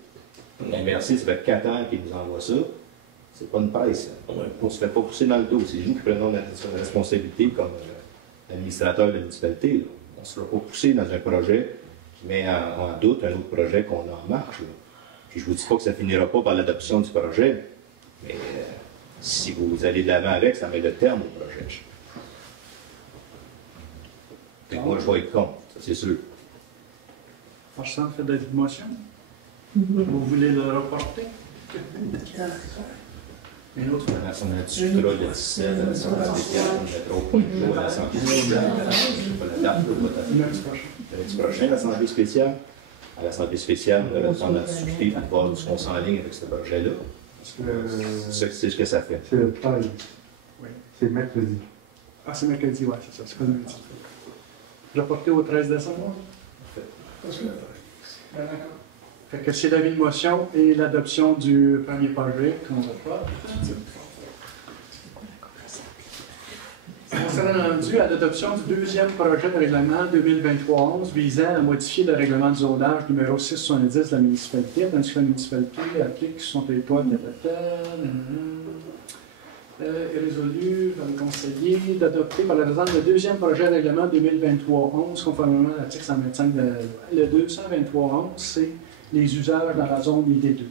La MRC, ça fait 4 ans qu'ils nous envoient ça. C'est pas une presse. On ne se fait pas pousser dans le dos. C'est nous qui prenons la responsabilité comme administrateur de la municipalité. Là. On ne se fera pas pousser dans un projet qui met en doute un autre projet qu'on a en marche. Là. Puis je ne vous dis pas que ça ne finira pas par l'adoption du projet, mais si vous allez de l'avant avec, ça met le terme au projet. Et moi, je vais être contre, ça c'est sûr. Personne fait d'avis de motion? Vous voulez le reporter? Une autre fois. On discutera de 17 à l'Assemblée spéciale, on mettra au point de jour à l'Assemblée spéciale. Pas la date, lundi prochain, l'Assemblée spéciale. À l'Assemblée spéciale, on va prendre à discuter pour voir où on s'enligne avec ce projet-là. C'est ce que ça fait. C'est le 13. Oui. C'est mercredi. Ah, c'est mercredi, oui, c'est ça. C'est pas le lundi. Reporté au 13 décembre? Fait que c'est l'avis de motion et l'adoption du premier projet qu'on va faire. On serait rendu à l'adoption du deuxième projet de règlement 2023-11 visant à modifier le règlement de zonage numéro 670 de la municipalité, tandis que la municipalité applique son territoire de est résolu par le conseiller d'adopter par la réserve le deuxième projet de règlement 2023-11 conformément à l'article 125 de la loi. Le 223-11, c'est les usages dans la zone ID2.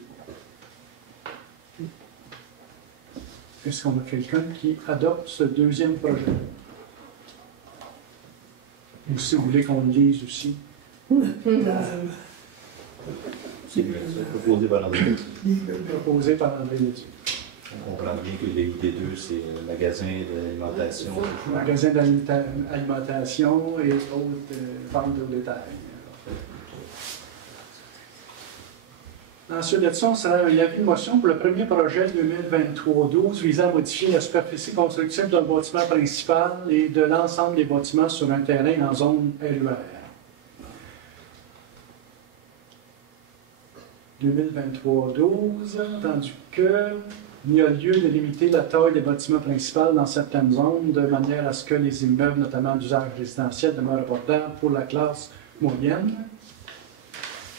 Est-ce qu'on a quelqu'un qui adopte ce deuxième projet? Ou si vous voulez qu'on le lise aussi. C'est proposé par André. Proposé par André Leduc. On comprend bien que les ID2, c'est magasin d'alimentation. Magasin d'alimentation et autres ventes au détail. Ensuite de ça, on sera un avis de motion pour le premier projet 2023-12 visant à modifier la superficie constructive d'un bâtiment principal et de l'ensemble des bâtiments sur un terrain en zone RUR. 2023-12, entendu qu'il y a lieu de limiter la taille des bâtiments principaux dans certaines zones de manière à ce que les immeubles, notamment d'usage résidentiel, demeurent abordables pour la classe moyenne.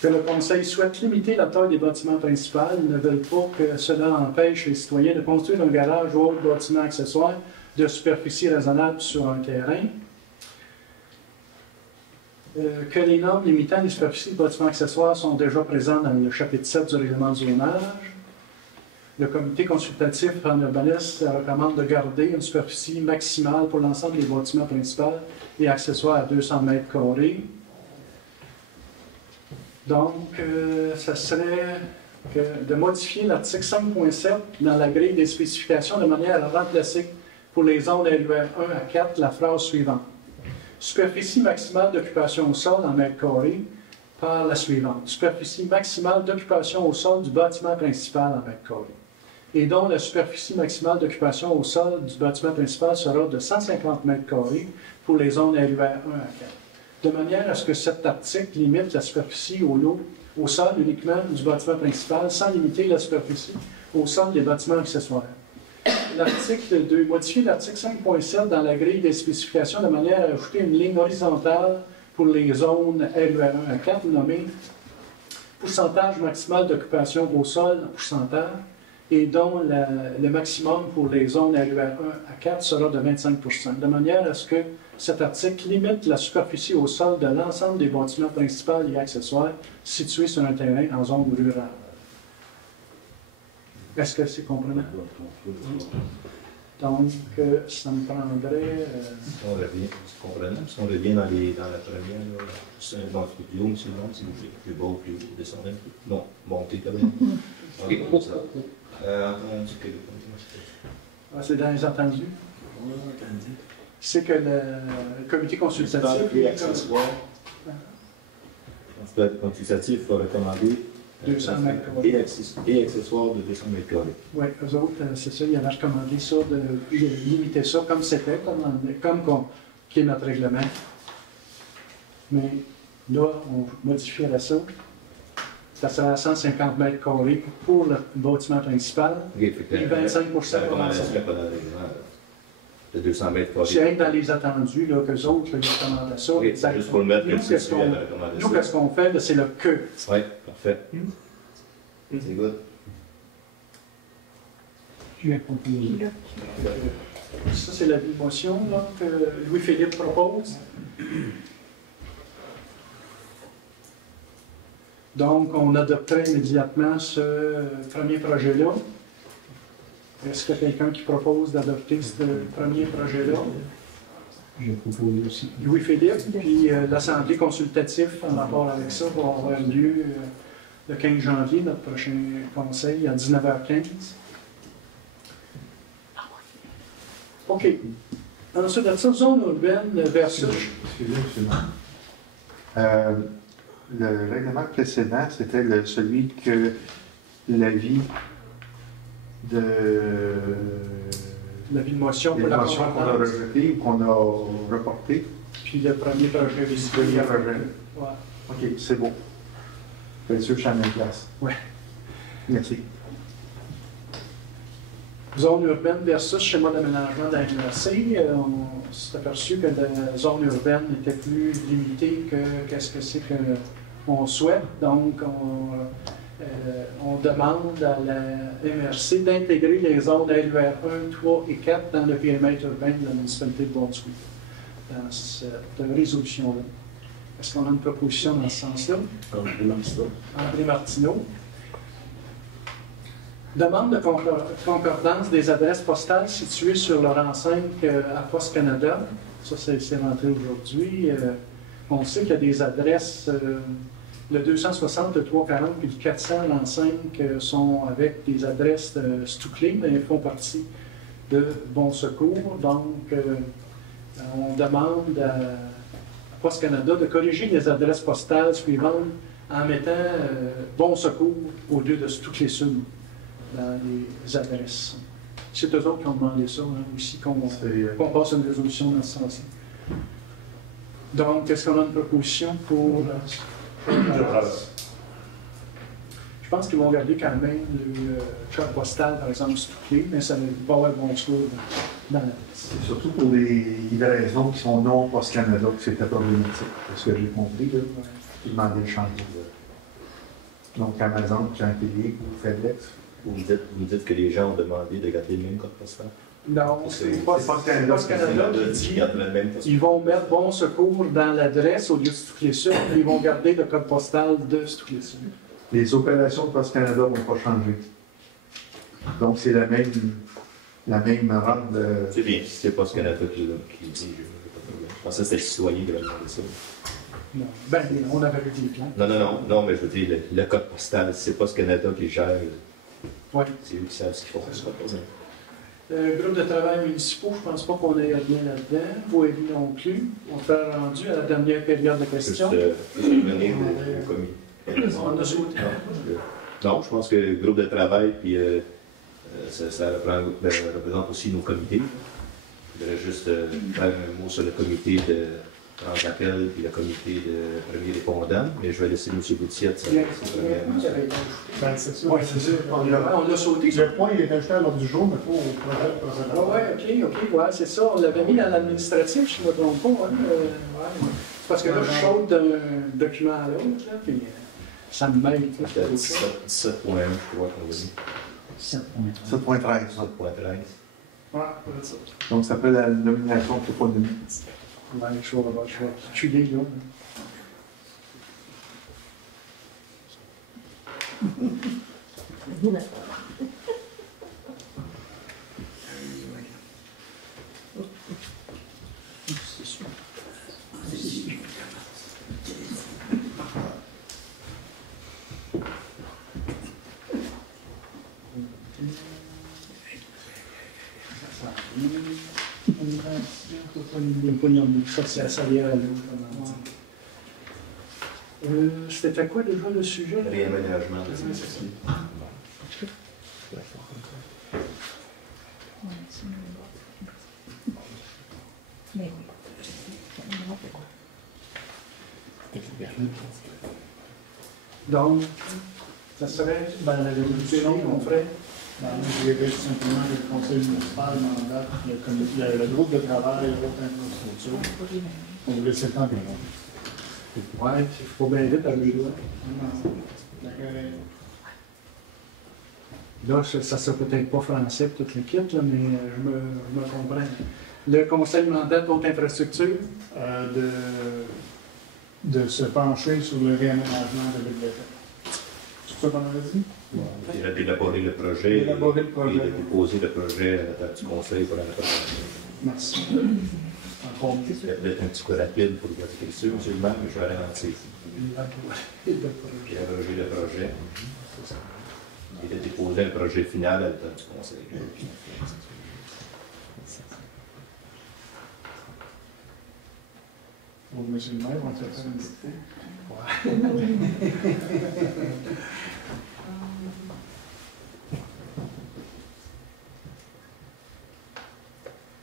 Que le Conseil souhaite limiter la taille des bâtiments principaux. Ils ne veulent pas que cela empêche les citoyens de construire un garage ou autre bâtiment accessoire de superficie raisonnable sur un terrain. Que les normes limitant les superficies de bâtiments accessoires sont déjà présentes dans le chapitre 7 du règlement du zonage. Le comité consultatif en urbanisme recommande de garder une superficie maximale pour l'ensemble des bâtiments principaux et accessoires à 200 mètres carrés. Donc, ça serait de modifier l'article 5.7 dans la grille des spécifications de manière à remplacer pour les zones LUR 1 à 4 la phrase suivante. Superficie maximale d'occupation au sol en mètres carrés par la suivante. Superficie maximale d'occupation au sol du bâtiment principal en mètres carrés. Et dont la superficie maximale d'occupation au sol du bâtiment principal sera de 150 mètres carrés pour les zones LUR 1 à 4. De manière à ce que cet article limite la superficie au sol uniquement du bâtiment principal, sans limiter la superficie au sol des bâtiments accessoires. L'article 2, modifier l'article 5.7 dans la grille des spécifications de manière à ajouter une ligne horizontale pour les zones LUR 1 à 4 nommée pourcentage maximal d'occupation au sol en pourcentage, et dont le maximum pour les zones RUR 1 à 4 sera de 25 de manière à ce que cet article limite la superficie au sol de l'ensemble des bâtiments principaux et accessoires situés sur un terrain en zone rurale. Est-ce que c'est comprenable? Donc, ça me prendrait... Si on revient, c'est comprenable. Si on revient dans la première, là, c'est dans le studio, M. le monde, s'il vous plaît. Plus bas, plus haut, descendre un peu. Non, montez quand même. OK, ça. Entendu que c'est dans les entendus. C'est que le comité consultatif... Et accessoires. Le consultatif va recommander 200 mètres carrés. Et accessoires de 200 mètres carrés. Oui, eux autres, c'est ça, ils avaient recommandé ça, de limiter ça comme c'était, qui est notre règlement. Mais là, on modifierait ça. Ça serait à 150 mètres carrés pour le bâtiment principal et 25 pour l'ensemble. De 200 mètres carrés. C'est dans les attendus qu'eux autres, ils recommandaient ça. Oui, c'est juste pour le mettre, Nous, qu'est-ce qu'on fait, c'est le que. Oui, parfait. C'est good. Je vais proposer. Ça, c'est la motion là, que Louis-Philippe propose. Donc, on adopterait immédiatement ce premier projet-là. Est-ce qu'il y a quelqu'un qui propose d'adopter ce premier projet-là? Je propose aussi. Louis-Philippe, puis l'Assemblée consultative en rapport avec ça va avoir lieu le 15 janvier, notre prochain conseil, à 19h15. OK. Ensuite de ça, zone urbaine versus... Excusez-moi. Le règlement précédent, c'était celui que l'avis de motion pour la qu'on a rejeté ou qu'on a reporté. Puis le premier projet visité. Ouais. OK, c'est bon. Je vais sûr que je suis à la même place. Oui. Merci. Zone urbaine versus schéma d'aménagement de la MRC, on s'est aperçu que la zone urbaine était plus limitée que qu'est-ce que c'est qu'on souhaite. Donc, on demande à la MRC d'intégrer les zones LUR 1, 3 et 4 dans le périmètre urbain de la municipalité de Beauharnois, dans cette résolution-là. Est-ce qu'on a une proposition dans ce sens-là? André Martineau. Demande de concordance des adresses postales situées sur leur enseigne à Poste Canada. Ça, c'est rentré aujourd'hui. On sait qu'il y a des adresses, le 260, le 340 et le 400, l'enseigne, sont avec des adresses de Stouclé, mais elles font partie de Bon Secours. Donc, on demande à Poste Canada de corriger les adresses postales suivantes en mettant Bon Secours au lieu de Stouclé Sud dans les adresses. C'est eux autres qui ont demandé ça, hein, aussi, qu'on passe une résolution dans ce sens-là. Donc, est-ce qu'on a une proposition pour... Je pense qu'ils vont garder quand même le code postal, par exemple, Stouclé, mais ça va avoir Bon Secours dans l'adresse. C'est surtout pour les livraisons qui sont non Poste Canada que c'était problématique. C'est ce que j'ai compris, là. Ils demandaient le changement. Donc, Amazon, Jean Pilier ou FedEx. Vous dites que les gens ont demandé de garder le même code postal? Non, c'est Poste Canada qui dit ils vont mettre Bon Secours dans l'adresse au lieu de Stouclé Sud, mais ils vont garder le code postal de Stouclé Sud. Les opérations de Poste Canada ne vont pas changer. Donc, c'est la même rente de... C'est bien, c'est Poste Canada qui dit. Je pensais que c'était le citoyen qui avait demandé ça. Non, ben, on avait eu des plans. Non, mais je veux dire, le code postal, c'est Poste Canada qui gère. Oui. C'est eux qui savent ce qu'ils font. Groupe de travail municipaux, je ne pense pas qu'on ait rien là-dedans. Vous non plus. On s'est rendu à la dernière période de questions. On a sauté. Non, je pense que le groupe de travail, puis ça représente aussi nos comités. Je voudrais juste faire un mot sur le comité de Transappel puis le comité de premier répondant, mais je vais laisser M. Boutiette. C'est ça. Oui, c'est ça. On l'a sauté. Le point il est ajouté à l'ordre du jour, mais pas au projet précédent. OK, ouais, c'est ça. On l'avait mis dans l'administratif, je ne me trompe pas. Hein. Ouais. Parce que là, je saute d'un document à l'autre. Puis, Ça me mêle. C'était 17.1, je crois qu'on a dit. 7.13. 7.13. Ouais, c'est ça. Donc, ça s'appelle la nomination de toponymie. Ouais, je vais tuer là. C'était quoi déjà le sujet? Réaménagement. Donc, ça serait dans la résolution qu'on ferait? Je dirais tout simplement que le conseil municipal mandate le groupe de travail haute infrastructure. On vous laisse le temps de répondre. Ouais, il faut bien vite à deux doigts. Là, ça ne sera peut-être pas français pour toute l'équipe, là, mais je me comprends. Le conseil mandate haute infrastructure? De se pencher sur le réaménagement de la bibliothèque. C'est ça qu'on avait dit? D'élaborer le projet. D'élaborer le projet. Et de déposer le projet à la table du conseil pour la approbation. Merci. Encore mieux. Peut-être un petit peu rapide pour votre écriture, monsieur le maire, mais je vais ralentir. Puis abroger le projet. Et de déposer un projet final à la table du conseil. Bon, monsieur le maire, on va te faire une dictée.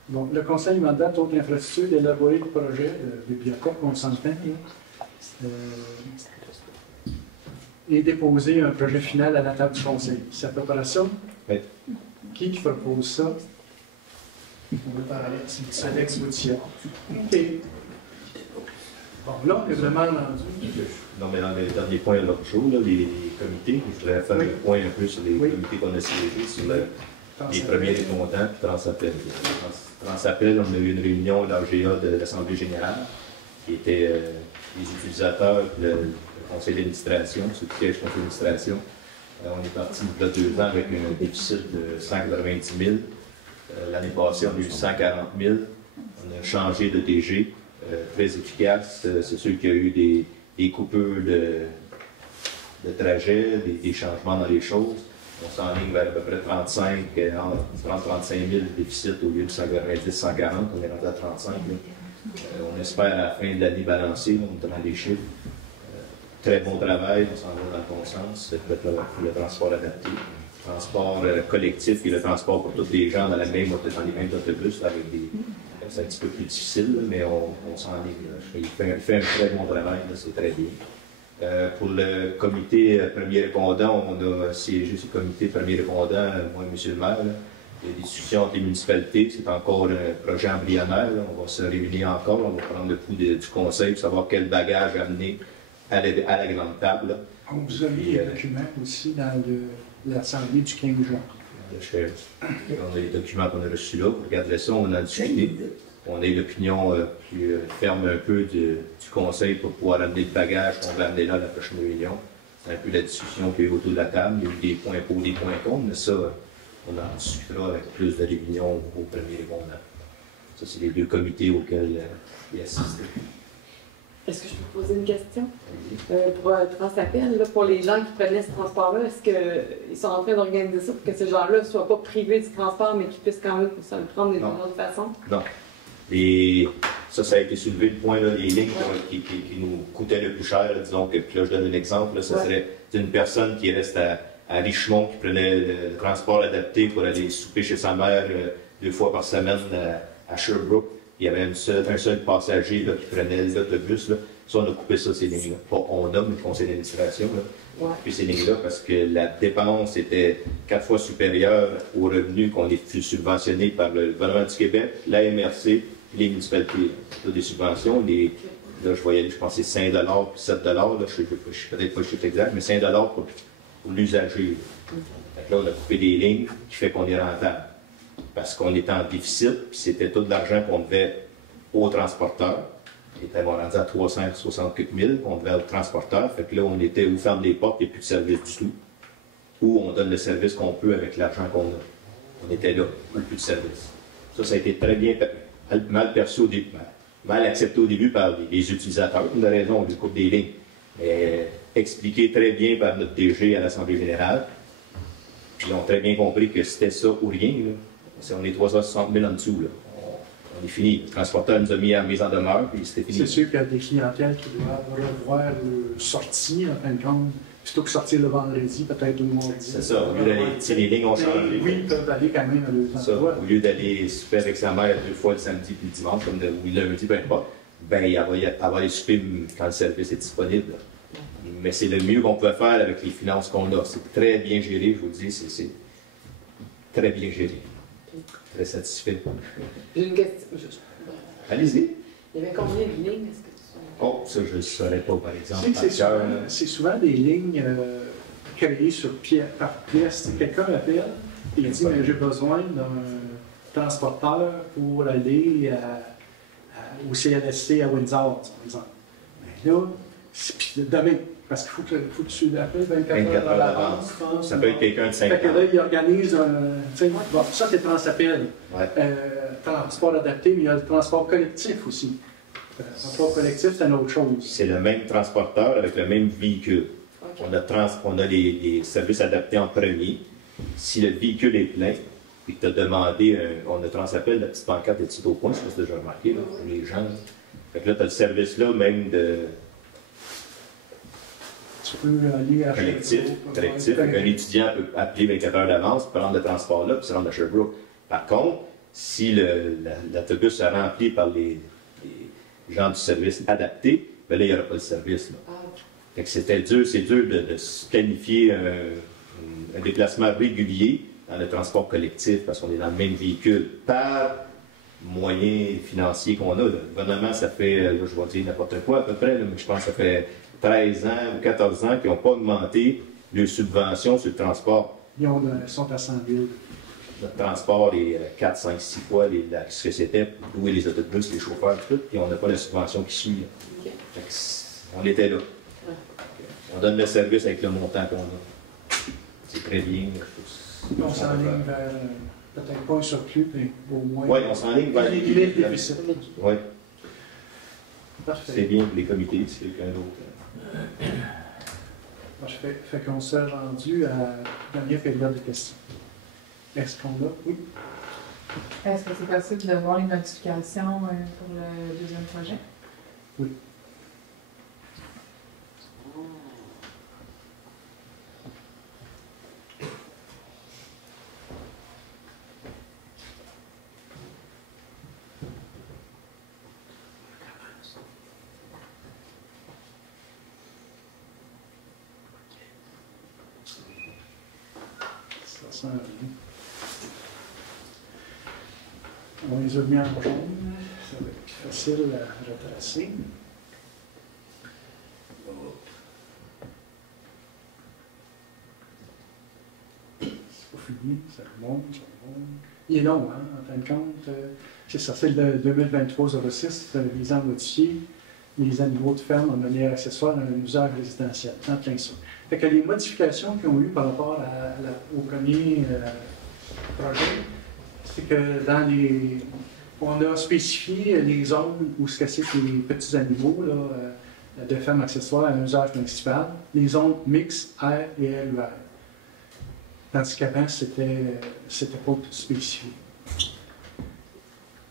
Bon, le conseil mandate haute infrastructure d'élaborer le projet de bibliothèque, on s'entend, et déposer un projet final à la table du conseil. C'est à peu près ça? Oui. Qui propose ça? On veut parler. C'est Alex Boutier. OK. Bon, là, on est vraiment rendu. Non, mais dans les derniers points de l'autre jour, là, les comités, je voudrais faire le point un peu sur les comités qu'on a siégés, sur les premiers répondants, puis Transappel. Transappel, on a eu une réunion à l'AGA de l'Assemblée générale, qui était les utilisateurs, le conseil d'administration, ceux qui siègent conseil d'administration. On est parti il y a 2 ans avec un déficit de 190 000. L'année passée, on a eu 140 000. On a changé de DG, très efficace. C'est sûr qu'il y a eu des coupures de trajet, des changements dans les choses. On s'enligne vers à peu près 30-35 000 de déficit au lieu de 190-140. On est rendu à 35 000. On espère à la fin de l'année balancer, on est dans les chiffres. Très bon travail, on s'en va dans le bon sens. Le transport adapté, le transport collectif et le transport pour tous les gens dans les mêmes autobus, avec des. C'est un petit peu plus difficile, mais on s'enligne. Il fait un très bon travail, c'est très bien. Pour le comité premier répondant, on a siégé sur le comité premier répondant, moi et M. le maire. Là. Il y a des discussions entre les municipalités, c'est encore un projet embryonnaire. Là. On va se réunir encore, on va prendre le pouls du conseil pour savoir quel bagage amener à la grande table. Là. On vous a mis les documents aussi dans l'Assemblée du 15 juin. On a les documents qu'on a reçus là, vous regardez ça, on en a discuté. On a eu l'opinion plus ferme un peu du conseil pour pouvoir amener le bagage qu'on va amener là à la prochaine réunion. C'est un peu la discussion qu'il y a eu autour de la table. Il y a eu des points pour, des points contre, mais ça, on en discutera avec plus de réunions au premier répondant. Ça, c'est les 2 comités auxquels il assiste. Est-ce que je peux poser une question? Pour Transappel, là, pour les gens qui prenaient ce transport-là, est-ce qu'ils sont en train d'organiser ça pour que ces gens-là ne soient pas privés du transport, mais qu'ils puissent quand même se le prendre d'une autre façon? Non. Et ça a été soulevé, le point, là, les lignes qui nous coûtaient le plus cher. Là, disons que, puis là, je donne un exemple, là, ça serait une personne qui reste à Richemont, qui prenait le transport adapté pour aller souper chez sa mère 2 fois par semaine à Sherbrooke. Il y avait un seul passager là, qui prenait l'autobus. Ça, on a coupé ça, ces lignes-là. On nomme le conseil d'administration. Puis ces lignes-là, parce que la dépense était 4 fois supérieure aux revenus qu'on est subventionnés par le gouvernement du Québec, la MRC et les municipalités. C'est des subventions. Là, je voyais, je pense que c'est 5 puis 7 là, je ne suis peut-être pas le chiffre exact, mais 5 pour l'usager. Fait que là, on a coupé des lignes qui fait qu'on est rentable. Parce qu'on était en déficit, puis c'était tout l'argent qu'on devait aux transporteurs. On était rendu à 360 000 qu'on devait aux transporteurs. Fait que là, on était où ferme les portes, il n'y a plus de service du tout. Ou on donne le service qu'on peut avec l'argent qu'on a. On était là, plus de service. Ça a été très bien, mal perçu au début, mal accepté au début par les utilisateurs. Pour une raison, on lui coupe des lignes. Mais expliqué très bien par notre DG à l'Assemblée générale. Puis ils ont très bien compris que c'était ça ou rien. Là. On est 360 000 en dessous. Là. On est fini. Le transporteur nous a mis à mise en demeure, puis c'était fini. C'est sûr qu'il y a des clientèles qui doivent revoir le sortie, en fin de compte, plutôt que sortir le vendredi, peut-être le mardi. C'est ça. Au lieu d'aller, les lignes ont changé. Oui, ils peuvent aller quand même à leurs endroits. Au lieu d'aller super avec sa mère 2 fois le samedi puis le dimanche, comme ou le lundi, peu importe, ben, elle va aller souper quand le service est disponible. Mais c'est le mieux qu'on peut faire avec les finances qu'on a. C'est très bien géré, je vous le dis, c'est très bien géré. Très satisfait. J'ai une question. Allez-y. Il y avait combien de lignes? Est-ce que tu sais? Oh, ça, je ne saurais pas, par exemple. C'est souvent des lignes créées par pièce. Quelqu'un appelle et il dit j'ai besoin d'un transporteur pour aller au CLSC à Windsor, par exemple. Mais là, demain, parce qu'il faut que tu l'appelles 24 heures d'avance. Ça peut être quelqu'un de 5 ans. Fait que là, il organise bon, ça, c'est Transappel. Ouais. Transport adapté, mais il y a le transport collectif aussi. Le transport collectif, c'est une autre chose. C'est le même transporteur avec le même véhicule. Okay. On a les services adaptés en premier. Si le véhicule est plein, et que tu as demandé, on a Transappel, la petite pancarte est petite au point, c'est déjà remarqué, là, pour les gens. Fait que là, tu as le service-là, même de. Tu peux aller à collectif. Un étudiant peut appeler 24 heures d'avance, prendre le transport-là, puis se rendre à Sherbrooke. Par contre, si l'autobus est rempli par les gens du service adapté, bien là, il n'y aura pas de service. Là. Fait que c'est dur de se planifier un déplacement régulier dans le transport collectif parce qu'on est dans le même véhicule par moyens financiers qu'on a. Le gouvernement, ça fait, là, je vais dire n'importe quoi à peu près, là, mais je pense que ça fait 13 ans ou 14 ans qui n'ont pas augmenté les subventions sur le transport. Ils sont à 100 000. Le transport est 4, 5, 6 fois ce que c'était pour louer les autobus, les chauffeurs, tout, et on n'a pas la subvention qui suit. Okay. On était là. Ouais. On donne le service avec le montant qu'on a. C'est très bien. On s'enligne vers peut-être pas un surplus, mais au moins. Oui, on s'enligne vers les déficits. Oui. Parfait. C'est bien pour les comités, c'est quelqu'un d'autre. Parfait. Fait qu'on s'est rendu à la dernière période de questions. Est-ce qu'on a? Oui. Est-ce que c'est possible de voir les notifications pour le deuxième projet? Oui. On les a mis en jaune, ça va être plus facile à retracer. C'est pas fini, ça remonte, ça remonte. Il est long, hein, en fin de compte. C'est ça, c'est le 2023-06, visant à modifier les animaux de ferme en manière accessoire dans un usage résidentiel. En plein ça. Fait que les modifications qu'ils ont eues par rapport au premier projet, c'est que on a spécifié les zones où c'est les petits animaux là, de ferme accessoire à un usage principal, les zones mixtes, air et LUR. Tandis qu'avant, c'était pas spécifié.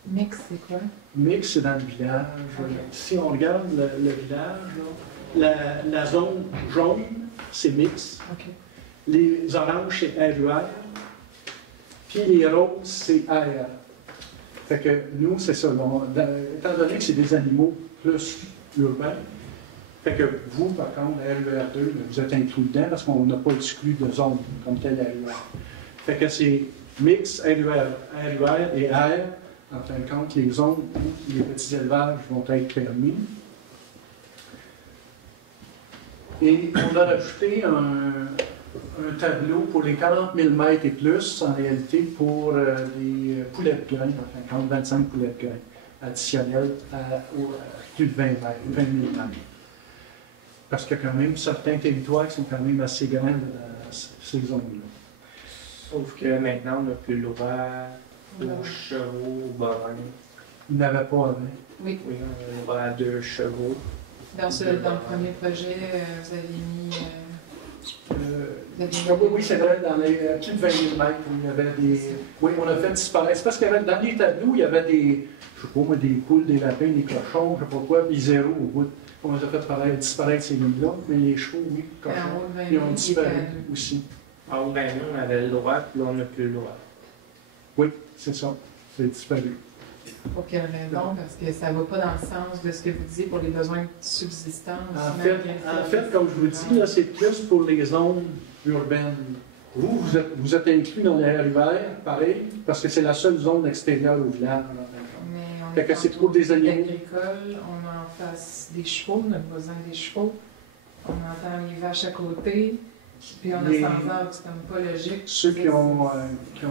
Mix, c'est quoi? Mix, c'est dans le village. Okay. Si on regarde le village, là, la zone jaune, c'est mix. Okay. Les oranges, c'est RUR. Puis les roses, c'est AR. Fait que nous, c'est ça. Étant donné que c'est des animaux plus urbains, fait que vous, par contre, RUR2, vous êtes inclus dedans parce qu'on n'a pas exclu de zone comme telle RUR. Fait que c'est mix, RUR et R. En fin de compte, les zones où les petits élevages vont être permis. Et on a rajouté un tableau pour les 40 000 mètres et plus, en réalité, pour les poulets de grain, enfin 25 poulets de grain additionnels à plus de 20 000 mètres. Parce qu'il y a quand même certains territoires qui sont quand même assez grands dans ces zones-là. Sauf que maintenant, on n'a plus le droit aux chevaux, aux bornes. Il n'avait pas avant. Oui. Oui, on a le droit à 2 chevaux. Dans le premier projet, vous avez mis. Oui, c'est vrai, dans les plus de 20 000 mètres, où il y avait des. Oui, on a fait disparaître. C'est parce qu'il y avait dans les tableaux, il y avait des. Je sais pas moi, des poules, des lapins, des cochons, je ne sais pas quoi, puis zéro au bout. On a fait disparaître ces lignes-là, mais les chevaux, oui, cochons, ils ont disparu aussi. En haut, ben nous, on avait le droit, puis là, on n'a plus le droit. Oui, c'est ça. C'est disparu. Pour quelle raison? Parce que ça ne va pas dans le sens de ce que vous disiez pour les besoins de subsistance. En fait, comme je vous dis, là, c'est plus pour les zones urbaines. Vous êtes inclus dans les RUR, pareil, parce que c'est la seule zone extérieure au village. Mais on fait que c'est pour des animaux. Agricole, on a en face des chevaux, notre voisin des chevaux. On entend les vaches à côté. Puis on a 100 arbres, c'est comme pas logique. Ceux qui ont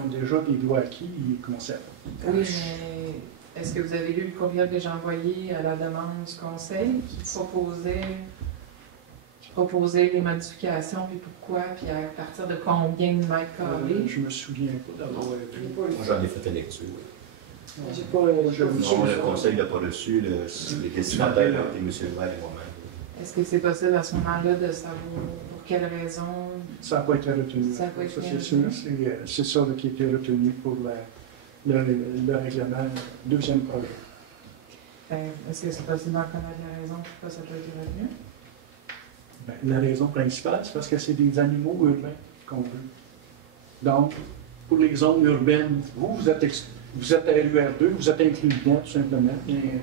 déjà des droits acquis, ils conservent. Oui, mais est-ce que vous avez lu le courriel que j'ai envoyé à la demande du conseil qui proposait les modifications, puis pourquoi, puis à partir de combien de mètres carrés? Je me souviens pas d'avoir vu. Moi, j'en ai fait la lecture. J'ai pas. Non, le conseil n'a pas reçu les destinataires, et M. le maire et moi-même. Est-ce que c'est possible à ce moment-là de savoir pour quelle raison? Ça n'a pas été retenu. Ça n'a pas été c'est sûr. C'est ça là, qui a été retenu pour le règlement deuxième projet. Est-ce que c'est possible d'en connaître la raison pourquoi ça n'a pas été retenu? La raison principale, c'est parce que c'est des animaux urbains qu'on veut. Donc, pour les zones urbaines, vous êtes à LUR2, vous êtes inclus dedans, tout simplement. Mais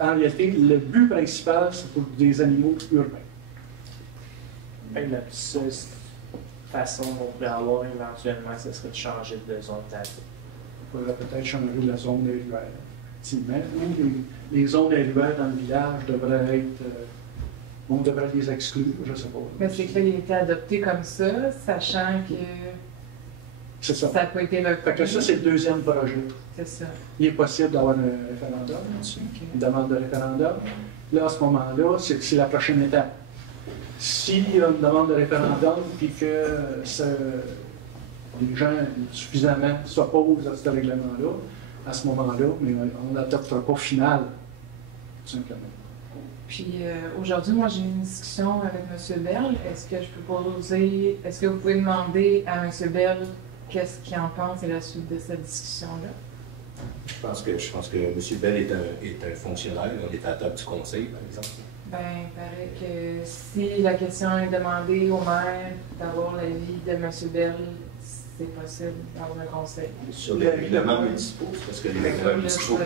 en réalité, le but principal, c'est pour des animaux urbains. La seule façon qu'on pourrait avoir éventuellement, ce serait de changer de zone d'avis. On pourrait peut-être changer la zone LUR. Effectivement, les zones LUR dans le village devraient être. On devrait les exclure, je ne sais pas. Mais c'est qu'il a été adopté comme ça, sachant que c'est ça. Ça n'a pas été le. Fait que ça, c'est le deuxième projet. C'est ça. Il est possible d'avoir un référendum là-dessus, une demande de référendum. Là, à ce moment-là, c'est la prochaine étape. S'il y a une demande de référendum et que les gens suffisamment s'opposent à ce règlement-là, à ce moment-là, mais on n'adoptera pas final, tout simplement. Puis aujourd'hui, moi, j'ai eu une discussion avec M. Bell. Est-ce que vous pouvez demander à M. Bell qu'est-ce qu'il en pense à la suite de cette discussion-là? Je pense que M. Bell est un fonctionnaire. On est à la table du conseil, par exemple. Bien, il paraît que si la question est demandée au maire d'avoir l'avis de M. Bell, c'est possible d'avoir un conseil. Sur les règlements municipaux, parce que les règlements municipaux,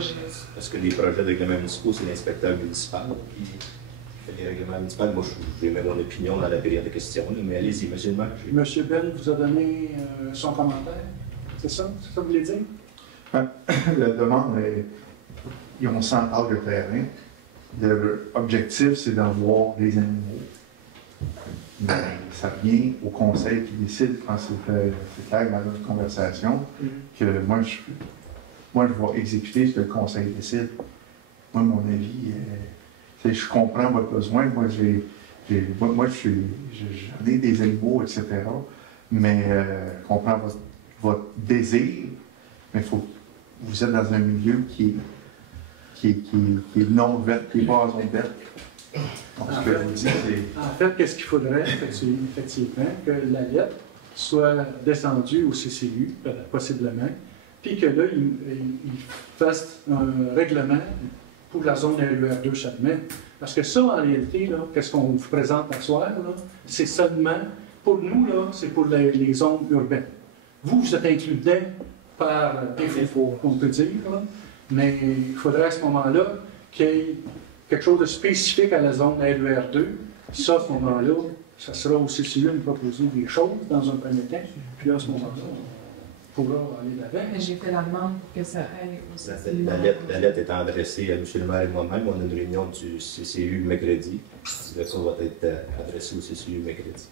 parce que les projets de règlements municipaux, c'est l'inspecteur municipal qui fait les règlements municipaux. Moi, je vais mettre mon opinion dans la période de questions, mais allez-y, M. le maire. M. Bell vous a donné son commentaire, c'est ça? C'est ça que vous voulez dire? La demande est, ils ont 100 acres de terrain. L'objectif, c'est d'avoir des animaux. Mais ça vient au conseil qui décide, je pense que c'est clair dans notre conversation, que moi, je vais exécuter ce que le conseil décide. Moi, mon avis, je comprends votre besoin. Moi, j'en ai des animaux, etc. Mais je comprends votre désir, mais vous êtes dans un milieu qui est non vert, qui n'est pas en zone verte. Donc, ce que vous dites, en fait, qu'est-ce qu'il faudrait, effectivement, que la lettre soit descendue au CCU, possiblement, puis que là, il fasse un règlement pour la zone LUR2 seulement. Parce que ça, en réalité, qu'est-ce qu'on vous présente à soir, c'est seulement, pour nous, là, c'est pour les zones urbaines. Vous êtes inclus dedans par défaut, on peut dire, là, mais il faudrait à ce moment-là qu'il y ait quelque chose de spécifique à la zone LUR2. Ça, à ce moment-là, ça sera au CCU de proposer des choses dans un premier temps, puis à ce moment-là, pourra aller là-dedans. Mais j'ai fait la demande pour que ça aille au CCU. La lettre est adressée à M. le maire et moi-même. On a une réunion du CCU mercredi. Ça va être adressé au CCU mercredi.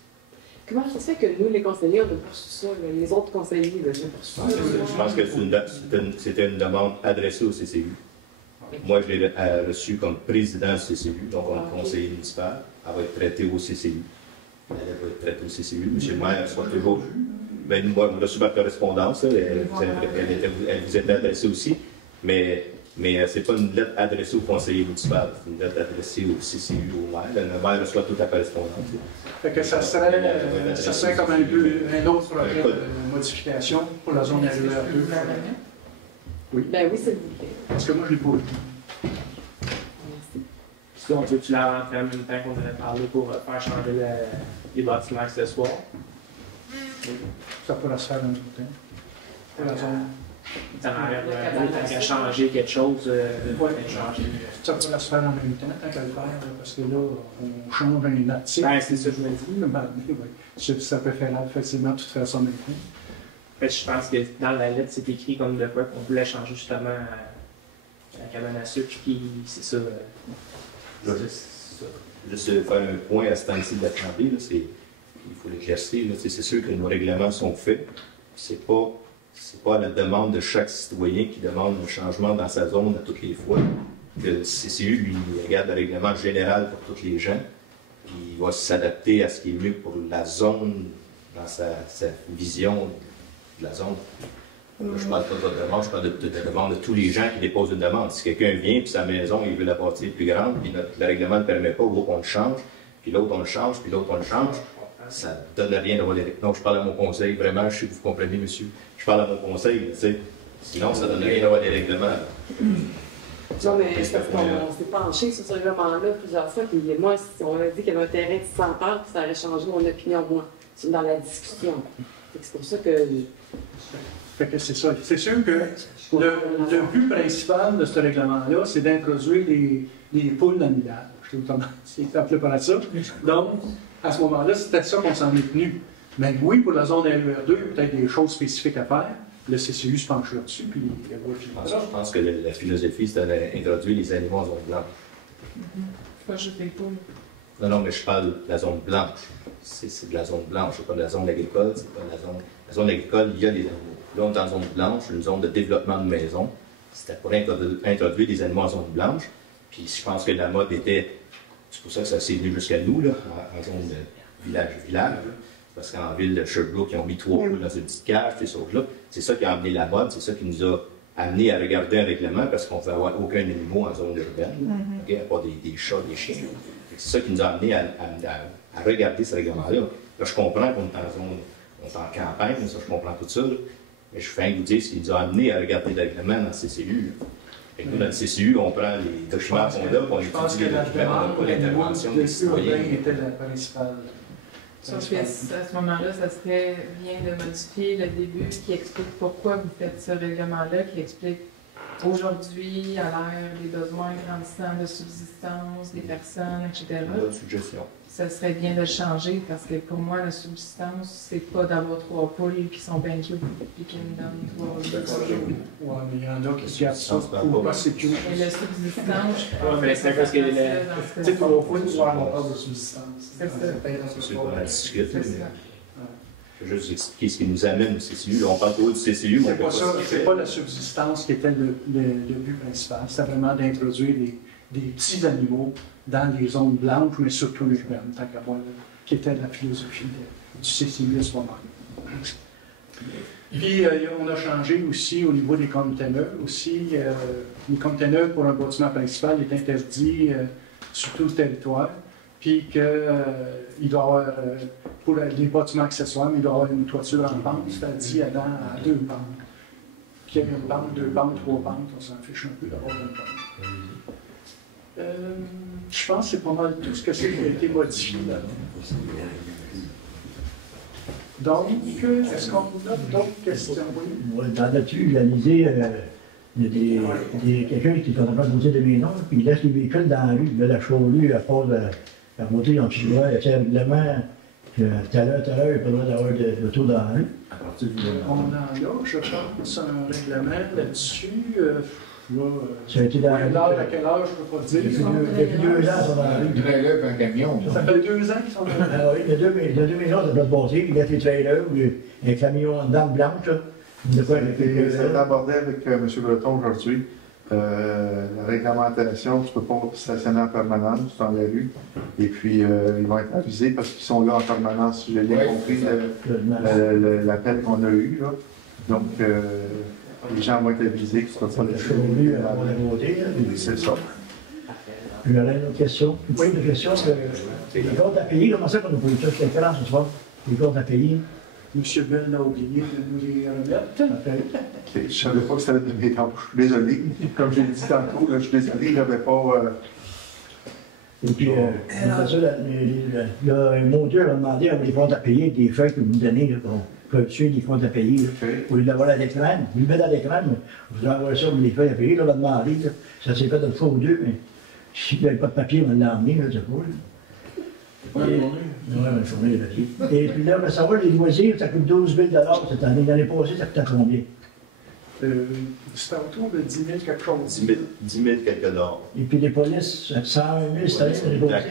Comment ça se fait que nous, les conseillers, on a reçu ça, les autres conseillers, là, j'ai reçu ça? Je pense que c'était une demande adressée au CCU. Moi, je l'ai reçue comme président du CCU, donc comme conseiller municipal. Elle va être traitée au CCU. Elle va être traitée au CCU. M. le maire soit toujours. Ben, moi, on a reçu ma correspondance. Elle vous était adressée aussi. Mais ce n'est pas une lettre adressée au conseiller municipal. C'est une lettre adressée au CCU, au maire. Le maire reçoit toute la correspondance. Fait que ça serait comme un autre projet de modification pour la zone RER 2. Oui. Ben oui, s'il vous plaît. Parce que moi, je l'ai pas vu. Sinon, tu l'as rentré en même temps qu'on avait parlé pour faire changer les bâtiments accessoires. Ça pourra se faire dans le temps. Pour la zone. Ça m'arrive qu'à changer quelque chose, changer. Ça pourra se faire en même temps, tant qu'à le faire, parce que là, on change un article. Ben, c'est ça que je me dis. Ben, oui. Ça peut faire facilement de toute façon maintenant. En fait, je pense que dans la lettre, c'est écrit comme de quoi qu'on voulait changer justement la cabane à sucre, puis c'est ça. Juste faire un point à ce temps-ci de l'Assemblée, il faut l'éclaircir. C'est sûr que nos règlements sont faits. C'est pas à la demande de chaque citoyen qui demande un changement dans sa zone à toutes les fois. Le CCU, lui, regarde le règlement général pour tous les gens. Puis il va s'adapter à ce qui est mieux pour la zone, dans sa vision de la zone. Je ne parle pas de votre demande, je parle de la demande de tous les gens qui déposent une demande. Si quelqu'un vient, puis sa maison, il veut la bâtir plus grande, puis le règlement ne permet pas, on le change, puis l'autre on le change, puis l'autre on le change, ça ne donne rien d'avoir des... Non, je parle à mon conseil, vraiment, je sais que vous comprenez, monsieur. Je parle à mon conseil, tu sais. Sinon, ça ne donne rien d'avoir des règlements. Non, mais parce qu'on s'est penché sur ce règlement-là plusieurs fois, puis moi, on a dit qu'il y avait un terrain de 100 heures, puis ça aurait changé mon opinion, moi, dans la discussion. C'est pour ça que... Fait que c'est ça. C'est sûr que le but principal de ce règlement-là, c'est d'introduire les poules dans le village. C'est appelé par ça. Donc, à ce moment-là, c'était ça qu'on s'en est tenu. Mais oui, pour la zone RER2, il y a peut-être des choses spécifiques à faire. Le CCU se penche là-dessus, puis je pense que la philosophie, c'est d'introduire les animaux en zone blanche. Pas juste des poules. Non, mais je parle de la zone blanche. C'est de la zone blanche, c'est pas de la zone agricole, c'est pas de la zone... La zone agricole, il y a des animaux. Là, on est en zone blanche, une zone de développement de maison. C'était pour introduire des animaux en zone blanche. Puis je pense que la mode était... C'est pour ça que ça s'est venu jusqu'à nous, là, en zone de village. Parce qu'en ville de Sherbrooke, ils ont mis 3 poules dans une petite cage, ces choses-là. C'est ça qui a amené la mode, c'est ça qui nous a amené à regarder un règlement, parce qu'on ne veut avoir aucun animal en zone urbaine, à part des chats, des chiens. C'est ça qui nous a amené à regarder ce règlement-là. Là, je comprends qu'on est en zone, on est en campagne, ça, je comprends tout ça. Là. Mais je viens de vous dire ce qui nous a amené à regarder le règlement dans le CCU. Et nous, dans le CCU, on prend les documents qu'on a, on étudie les documents, on n'a pas l'intervention des citoyens. était la principale. Sauf qu'à ce moment-là, ça serait bien de modifier le début qui explique pourquoi vous faites ce règlement-là, qui explique aujourd'hui, à l'ère des besoins grandissants de subsistance des personnes, etc. Bonne suggestion. Ça serait bien de le changer parce que pour moi, la subsistance, c'est pas d'avoir 3 poules qui sont bien cute et qui me donnent 3 œufs. Oui, mais il y en a qui gardent ça pour pas c'est cute. Et la subsistance, je pense mais c'est parce que tu sais, 3 poules, tu vois, on parle de subsistance. C'est ça. C'est pas la discussion. Je vais juste expliquer ce qui nous amène au CCU. Là, on parle toujours du CCU, mais c'est pas la subsistance qui était le but principal. C'était vraiment d'introduire des petits animaux dans les zones blanches, mais surtout urbaines, tant qu'à voir, qui était la philosophie du CCU à ce moment. Puis, on a changé aussi au niveau des conteneurs. Aussi, les conteneurs pour un bâtiment principal est interdit sur tout le territoire. Puis qu'il doit y avoir, pour les bâtiments accessoires, il doit y avoir une toiture en pente, c'est-à-dire à 2 pentes. Qu'il y ait une pente, 2 pentes, 3 pentes, on s'en fiche un peu d'avoir une pente. Je pense que c'est pas mal tout ce que c'est qui a été modifié là. Donc, est-ce qu'on a d'autres questions? Là-dessus, réaliser, il y a quelqu'un qui est en train de monter de maison, puis il laisse les véhicules dans la rue, de la chaux-rue, à part la montée en chinois, il y a un règlement Tout à l'heure, il n'y a pas le droit d'avoir d'auto dans la rue. À partir du On en a, je pense, un règlement là-dessus. Ça a été dans la rue. L'heure, à quelle heure, je ne peux pas Depuis dire. depuis 2 ans, ils sont dans la rue. Un trailer et un camion. Ça fait 2 ans qu'ils sont dans la rue. Ah oui, il y a 2 maisons de notre bâtisse, il y a des trailers, un camion en dents blanches, là. De quoi, avec Et ça a été abordé avec M. Breton aujourd'hui. La réglementation, tu ne peux pas stationner en permanence dans la rue. Et puis, ils vont être avisés parce qu'ils sont là en permanence, si j'ai bien compris l'appel qu'on a eu. Là. Donc, les gens vont être avisés que ce ne sera pas les C'est ça. Puis, il y aurait une autre question. Une question, les comptes à payer, comment ça qu'on a posé ça chez l'écran ce soir? Les comptes à payer. M. Bell a oublié de nous les remettre. Je ne savais pas que c'était de mes temps. Je suis désolé. Comme j'ai dit tantôt, je suis désolé, je n'avais pas. Et puis, mon Dieu m'a demandé à les comptes à payer, des feuilles que vous me donnez, là, pour suivre les comptes à payer. Là. Au lieu d'avoir à l'écran, vous le mettez à l'écran, vous envoyez ça, vous les feuilles à payer, là, on va demander. Là. Ça s'est fait une fois ou deux, mais si vous n'avez pas de papier, on l'a emmené, là, c'est cool. Et puis là, on va savoir, les loisirs, ça coûte 12 000 cette année. L'année passée, ça coûtait combien? C'était autour de 10 000 quelque chose. 10 000 quelques dollars. Et puis les polices, 101 000 cette année, l'année passée?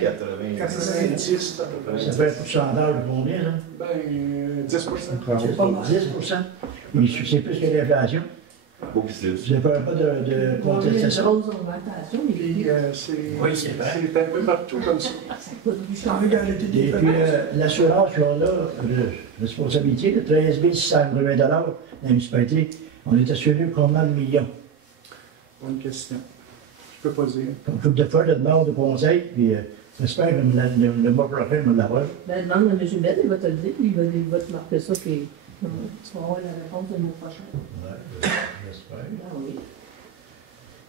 90 à peu près. Ça fait un pourcentage de combien, là? Ben, 10 C'est pas mal, 10 Et c'est plus que l'inflation. Beaucoup plus. Vous n'avez pas de contestation? C'est un peu partout comme ça. Et puis l'assurance qu'on a, responsabilité de 13 680 $ dans la municipalité, on est assuré combien de millions? Bonne question. Je ne peux pas dire. Comme couple de fois, je demande de conseil, puis j'espère que le mois prochain, je vais l'avoir. Ben, demande à M. Bell, il va te le dire, il va te marquer ça, puis tu vas avoir la réponse le mois prochain. Ouais, j'espère. Ah oui.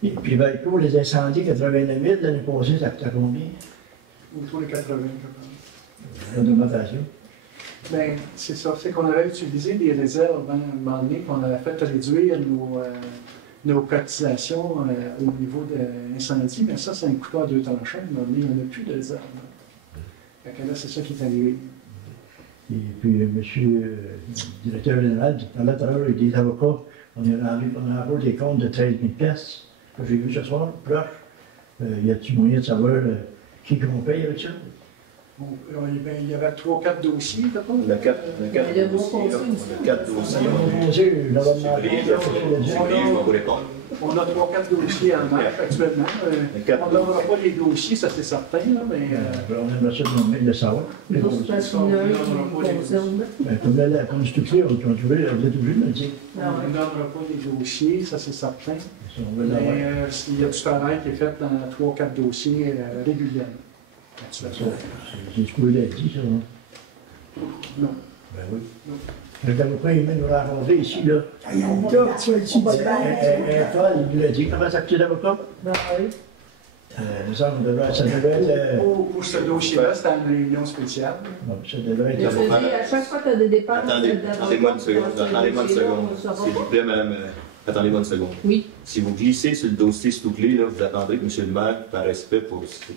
Et puis, ben, pour les incendies, 89 000, l'année passée, ça coûtait combien? Autour de 80, je pense. L'augmentation. Bien, c'est ça. C'est qu'on avait utilisé des réserves à un moment donné, qu'on avait fait réduire nos cotisations au niveau de l'incendie, mais ça, c'est un couteau à deux tranchants. À un moment donné, il n'y en a plus de réserves. Fait que là, c'est ça qui est arrivé. Et puis, monsieur le directeur général, tout à l'heure, avec des avocats, on a rendu des comptes de 13 000 piastres, que j'ai vu ce soir, proche. Y a-t-il moyen de savoir qui qu'on paye avec ça? Bon, il y avait 3-4 dossiers, t'as pas? Le 4 dossiers. Je vais vous répondre. On a 3-4 dossiers en marche actuellement. On ne donnera pas les dossiers, ça c'est certain, là, mais. On aimerait ça de le savoir. Nous autres, c'est une heure qui concerne. Comme la structure, vous êtes obligé de le dire. On ne donnera pas les dossiers, ça c'est certain. Mais il y a du travail qui est fait dans 3-4 dossiers régulièrement. C'est ce que vous l'avez dit, ça, non? Non. Ben oui. L'avocat, il vient nous rencontrer ici, là. Tu vas ici, Toi, il l'a dit, comment ça coûte l'avocat? Ben oui. Ça devrait être. Pour ce dossier-là, c'était une réunion spéciale. Ça devrait Je te être. dis, à chaque fois que tu as des dépenses, Attendez-moi une seconde. Attendez-moi une seconde. S'il vous plaît, madame. Attendez-moi une seconde. Oui. Si vous glissez sur le dossier s'il-vous-plaît, là, vous attendrez que M. le maire, par respect pour OK, c'est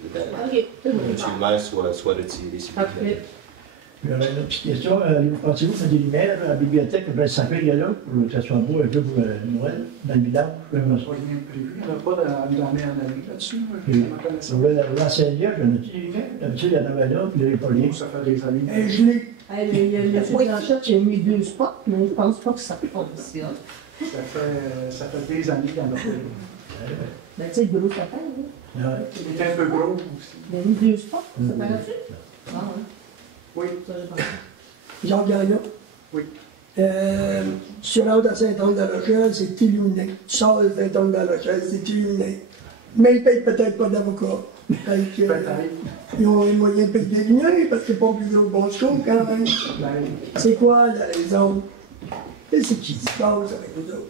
bon. M. le maire soit retiré, s'il vous plaît. Parfait. Puis, une autre petite question. Pensez-vous faire des lumières à la bibliothèque, après le sapin, il y a là, pour que ça soit beau un peu pour Noël, dans le village? Il n'y a rien prévu. Il n'y en a pas d'année en année là-dessus. L'enseignant, j'en ai-tu des lumières? D'habitude, il y en avait là, puis il n'y avait pas les. Ça fait des années. Un gelé. Il y a le Blanchette qui a mis 2 spots, mais je ne pense pas que ça fonctionne. Ça fait des années qu'il n'y en a pas. Ben, tu sais, le gros sapin, là. Ouais. Il est un peu gros aussi. Il a mis 2 spots, ça paraît-tu? Ah, oui. Oui. Ça, j'ai pas. Jean Gagnon. Oui. Tu rentres à Saint-Anne-de-la-Rochelle, c'est illuminé. Tu sors de Saint-Anne-de-la-Rochelle, c'est illuminé. Mais ils ne payent peut-être pas d'avocat. Ils ont les moyens de payer des lumières parce que c'est pas plus gros que Bosco quand même. C'est quoi la raison? Et c'est qui se passe avec nous autres?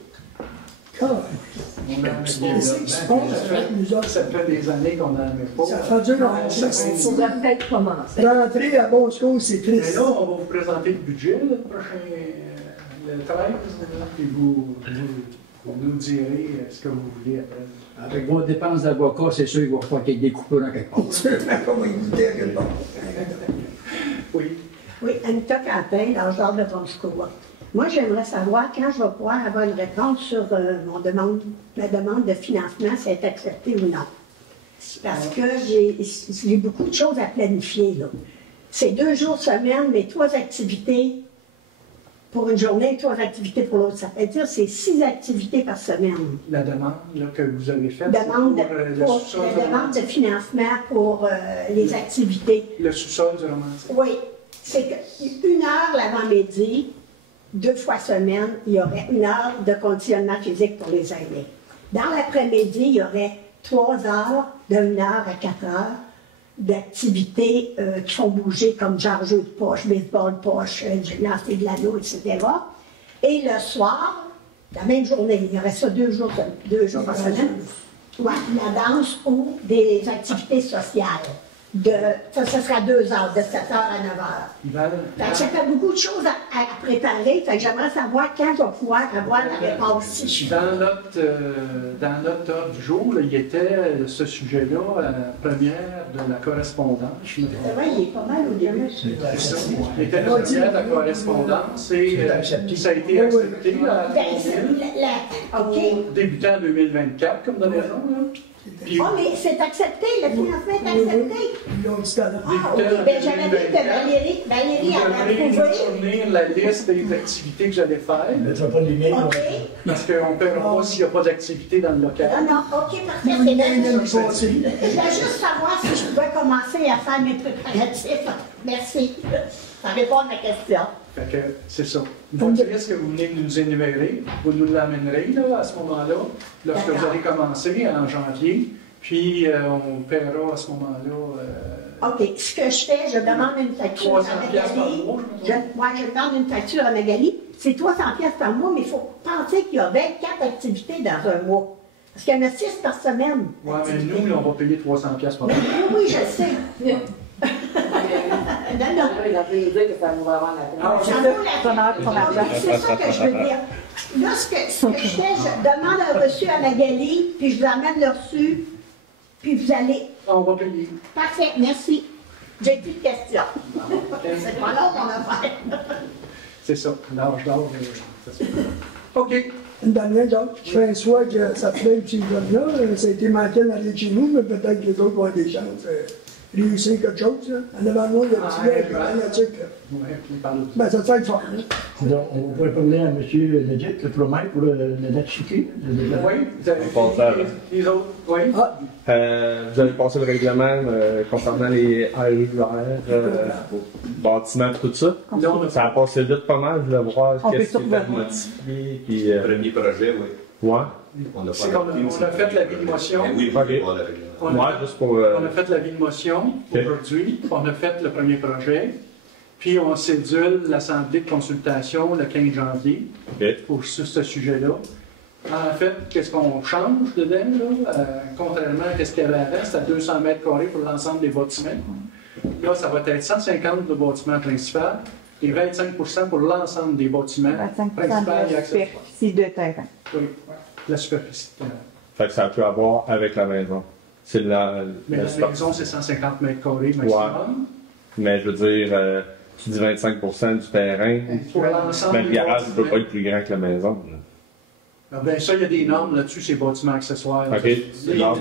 Qu'est-ce qui se passe avec nous autres? Ça fait des années qu'on n'en met pas. Ça fait dur à Il faudrait peut-être commencer. rentrer à Bosco, c'est Mais triste. là, on va vous présenter le budget, le prochain, le 13, et vous nous direz ce que vous voulez après. Avec vos dépenses d'avocat, c'est sûr qu'il va falloir qu'il y ait des coupures dans quelque part. Comment il nous dit que bon. Oui. Oui, Anita Quentin, l'agent de Bon Secours. Moi, j'aimerais savoir quand je vais pouvoir avoir une réponse sur ma demande de financement, si elle est acceptée ou non. Parce que j'ai beaucoup de choses à planifier, là. C'est 2 jours semaine, mais 3 activités pour une journée, 3 activités pour l'autre. Ça veut dire que c'est 6 activités par semaine. La demande là, que vous avez faite, demande pour la demande de financement pour les activités. Le sous-sol du romancier. Oui. C'est qu'une heure l'avant-midi, 2 fois semaine, il y aurait 1 heure de conditionnement physique pour les aînés. Dans l'après-midi, il y aurait 3 heures, de 1 heure à 4 heures, d'activités qui font bouger, comme genre jeu de poche, baseball poche, lancer de l'anneau, etc. Et le soir, la même journée, il y aurait ça 2 jours par semaine, ouais, la danse ou des activités sociales. Ça sera 2 heures, de 7 heures à 9 heures. Fait que ça fait beaucoup de choses à préparer. Fait que j'aimerais savoir quand je vais pouvoir avoir la réponse ici. Dans notre ordre du jour, là, il était ce sujet-là à la première de la correspondance. C'est vrai, il est pas mal au début. C'est ça. Il était la première de la correspondance et ça a été accepté débutant en 2024, comme de raison. Oh, mais c'est accepté, le financement est accepté. Ah, ok, ben j'avais dit que Valérie avait approuvé. Fournir la liste des activités que j'allais faire. Ok. Parce qu'on ne paiera pas s'il n'y a pas d'activité dans le local. Non, ok, parfait, c'est bien. Je voulais juste savoir si je pouvais commencer à faire mes préparatifs. Merci. Ça répond à ma question. Fait que c'est ça. Une fois que vous venez de nous énumérer, vous nous l'amènerez là, à ce moment-là, lorsque vous allez commencer en janvier, puis on paiera à ce moment-là. OK. Ce que je fais, je demande une facture à Magali. Je demande une facture à Magali. C'est 300$ par mois, mais il faut penser qu'il y a 24 activités dans un mois. Parce qu'il y en a 6 par semaine. Oui, mais nous, on va payer 300$ par mois. Oui, je sais. Non. Il a pu nous dire que ça nous va avoir la peine. C'est ça que je veux dire. Là, ce que je fais, je demande un reçu à Magali, puis je vous amène le reçu, puis vous allez. On va payer. Parfait, merci. J'ai plus de questions. C'est pas long, mon affaire. C'est ça. L'âge d'or, c'est ça. OK. Une dernière, donc, je fais un choix que ça plaît ces jeunes-là. Ça a été manqué dans les chez nous, mais peut-être que les autres vont avoir des chances. Réussir quelque chose. Là. En avant de moi, il y a un petit gars magnétique. Ben, ça te fait fort. Donc, on pourrait parler à M. Leduc, le promètre, pour la date chiquée. Oui, vous avez les autres. Oui. Vous avez passé le règlement concernant les AER, bâtiments, tout ça. Non, ça a passé vite pas mal, je voulais voir qu'est-ce qui est modifié. Puis, premier projet, oui. Ouais. On a fait la vie de motion. Oui, on a fait la vie de motion aujourd'hui. On a fait le premier projet. Puis on cédule l'assemblée de consultation le 15 janvier pour ce sujet-là. En fait, qu'est-ce qu'on change dedans, là? Contrairement à ce qu'il y avait avant, c'est à 200 mètres carrés pour l'ensemble des bâtiments. Là, ça va être 150 le bâtiment principal et 25% pour l'ensemble des bâtiments principaux et accessoires. De terrain. Oui, la superficie de terrain. Fait que ça peut avoir avec la maison. Mais la maison, c'est 150 mètres carrés maximum. Ouais. Mais je veux dire, tu dis 25% du terrain, mais le garage ne peut pas être plus grand que la maison. Ah ben ça, il y a des normes là-dessus, ces bâtiments accessoires. OK. On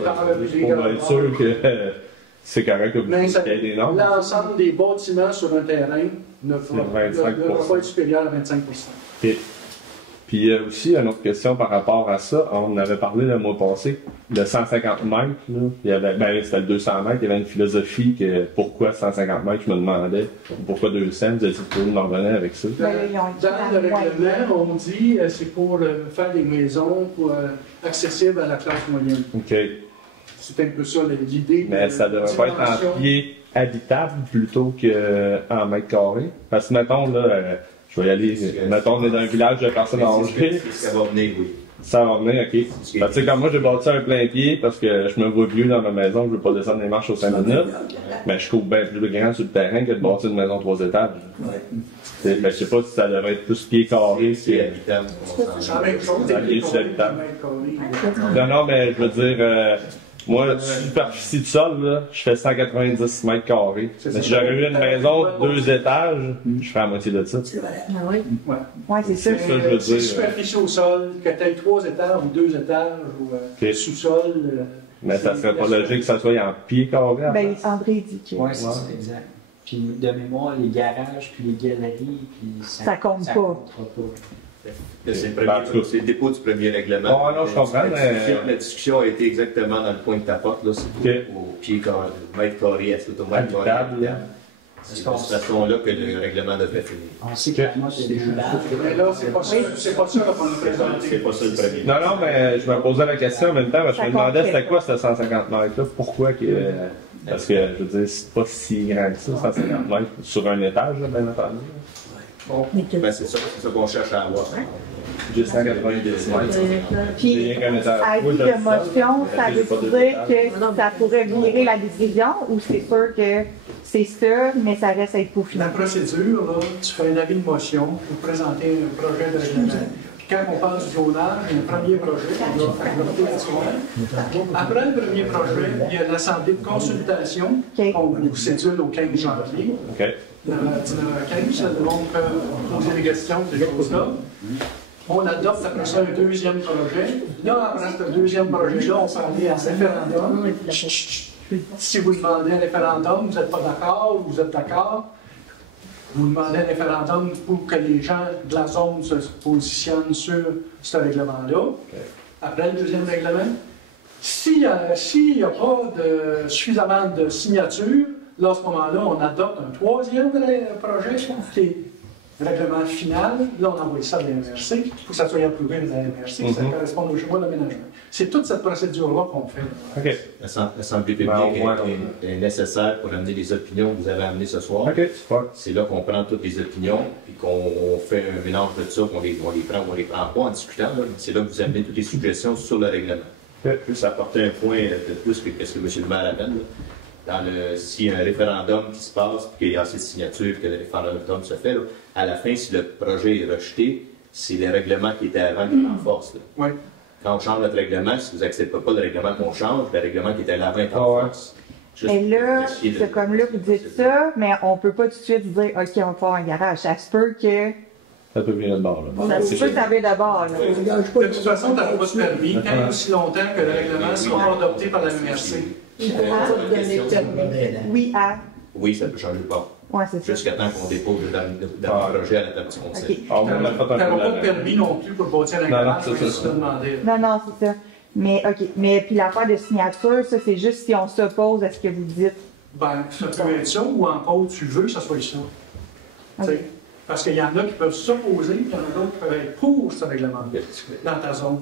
va être sûr que c'est correct que vous ayez des normes. L'ensemble des bâtiments sur un terrain ne va pas être supérieur à 25%. OK. Puis aussi, une autre question par rapport à ça, on avait parlé le mois passé de 150 mètres. Là. C'était 200 mètres, il y avait une philosophie que pourquoi 150 mètres, je me demandais. Pourquoi 200, vous avez dit que vous m'en revenez avec ça. Dans le règlement, on dit que c'est pour faire des maisons accessibles à la classe moyenne. OK. C'est un peu ça l'idée. Mais ça devrait pas être en pied habitable plutôt qu'en mètres carrés. Parce que mettons, là, je vais y aller. Mettons, on est dans un village de personnes âgées. Ça va venir, oui. Ça va venir, OK. Tu sais, comme moi, j'ai bâti un plein pied parce que je me vois vieux dans ma maison, je veux pas descendre les marches aux 5 minutes. Mais je cours bien plus grand sur le terrain que de bâtir une maison 3 étages. Mais je sais pas si ça devrait être plus pied carré. C'est habitable. C'est habitable. Non, mais je veux dire, Moi, superficie de sol, là, je fais 190 mètres carrés. Mais si j'aurais eu une maison de 2 étages, je ferais la moitié de ça. C'est vrai. Ah oui? Ouais, c'est ça. Ça, je veux C'est dire. superficie au sol, que tu aies 3 étages ou 2 étages ou sous-sol. Mais ça serait pas logique que ça soit en pied carré. Ben, André dit que. Oui, c'est ça, exact. Puis de mémoire, les garages, puis les galeries, puis Ça compte pas. comptera pas. C'est le dépôt du premier règlement. Oh, non, je comprends, mais... La discussion a été exactement dans le point que tu apportes, là. C'est au pied carré, mètre carré, est-ce que tu mètre carré habitable? C'est de cette façon-là que le règlement devrait finir. On sait que moi, c'est des Mais là, c'est pas ça qu'on nous présente. C'est pas ça le premier. Non, non, mais je me posais la question en même temps, parce que je me demandais c'était quoi ce 150 mètres-là, pourquoi que... Parce que, je veux dire, c'est pas si grand que ça, 150 mètres, sur un étage, là, bien entendu. Bon, ben c'est ça qu'on cherche à avoir. Juste 190 mètres. Puis, avis de motion, ça veut dire que ça pourrait virer la décision ou c'est sûr que c'est ça, mais ça reste à être peaufiné? La procédure, là, tu fais un avis de motion pour présenter un projet de règlement. Puis quand on parle du zonage, il y a un premier projet qu'on doit adopter à ce moment. Après le premier projet, il y a l'assemblée de consultation qu'on vous cédule au 15 janvier. Dans 19h15, le monde peut poser des questions, ces choses-là. On adopte après ça un deuxième projet. Là, après ce deuxième projet-là, on peut aller en référendum. Si vous demandez un référendum, vous n'êtes pas d'accord ou vous êtes d'accord, vous demandez un référendum pour que les gens de la zone se positionnent sur ce règlement-là. Après le deuxième règlement, s'il n'y a pas suffisamment de signatures, là, à ce moment-là, on adopte un troisième projet qui est règlement final. Là, on envoie ça à la MRC. Il faut que ça soit approuvé de la MRC, que ça corresponde au schéma d'aménagement. C'est toute cette procédure-là qu'on fait. L'Assemblée publique est nécessaire pour amener les opinions que vous avez amenées ce soir. C'est là qu'on prend toutes les opinions, puis qu'on fait un mélange de ça, qu'on les prend ou on les prend pas en discutant. C'est là que vous amenez toutes les suggestions sur le règlement. Juste apporter un point de plus que ce que M. le maire amène. S'il y a un référendum qui se passe, puis qu'il y a assez de signatures, que le référendum se fait, là, à la fin, si le projet est rejeté, c'est le règlement qui était avant qui est en force. Oui. Quand on change notre règlement, si vous n'acceptez pas le règlement qu'on change, le règlement qui était avant est en force. Mais là, c'est comme là, vous dites ça, mais on ne peut pas tout de suite dire, OK, on va faire un garage. Ça se peut que. Ça peut venir de bord, là. Ça se peut que ça vienne d'abord, là. De toute façon, tu n'as pas de permis tant aussi longtemps que le règlement sera adopté par la MRC. Oui, Oui, ça peut changer de bord. Oui, c'est ça. Jusqu'à temps qu'on dépose le projet à la table du conseil. Tu n'auras pas de permis non plus pour bâtir un garage, c'est te demander. Non, c'est ça. Mais, OK. Mais puis l'affaire de signature, ça, c'est juste si on s'oppose à ce que vous dites. Ben, ça peut être ça, ou encore tu veux que ça soit ça. Okay. Parce qu'il y en a qui peuvent s'opposer, puis il y en a d'autres qui peuvent être pour ce règlement dans ta zone.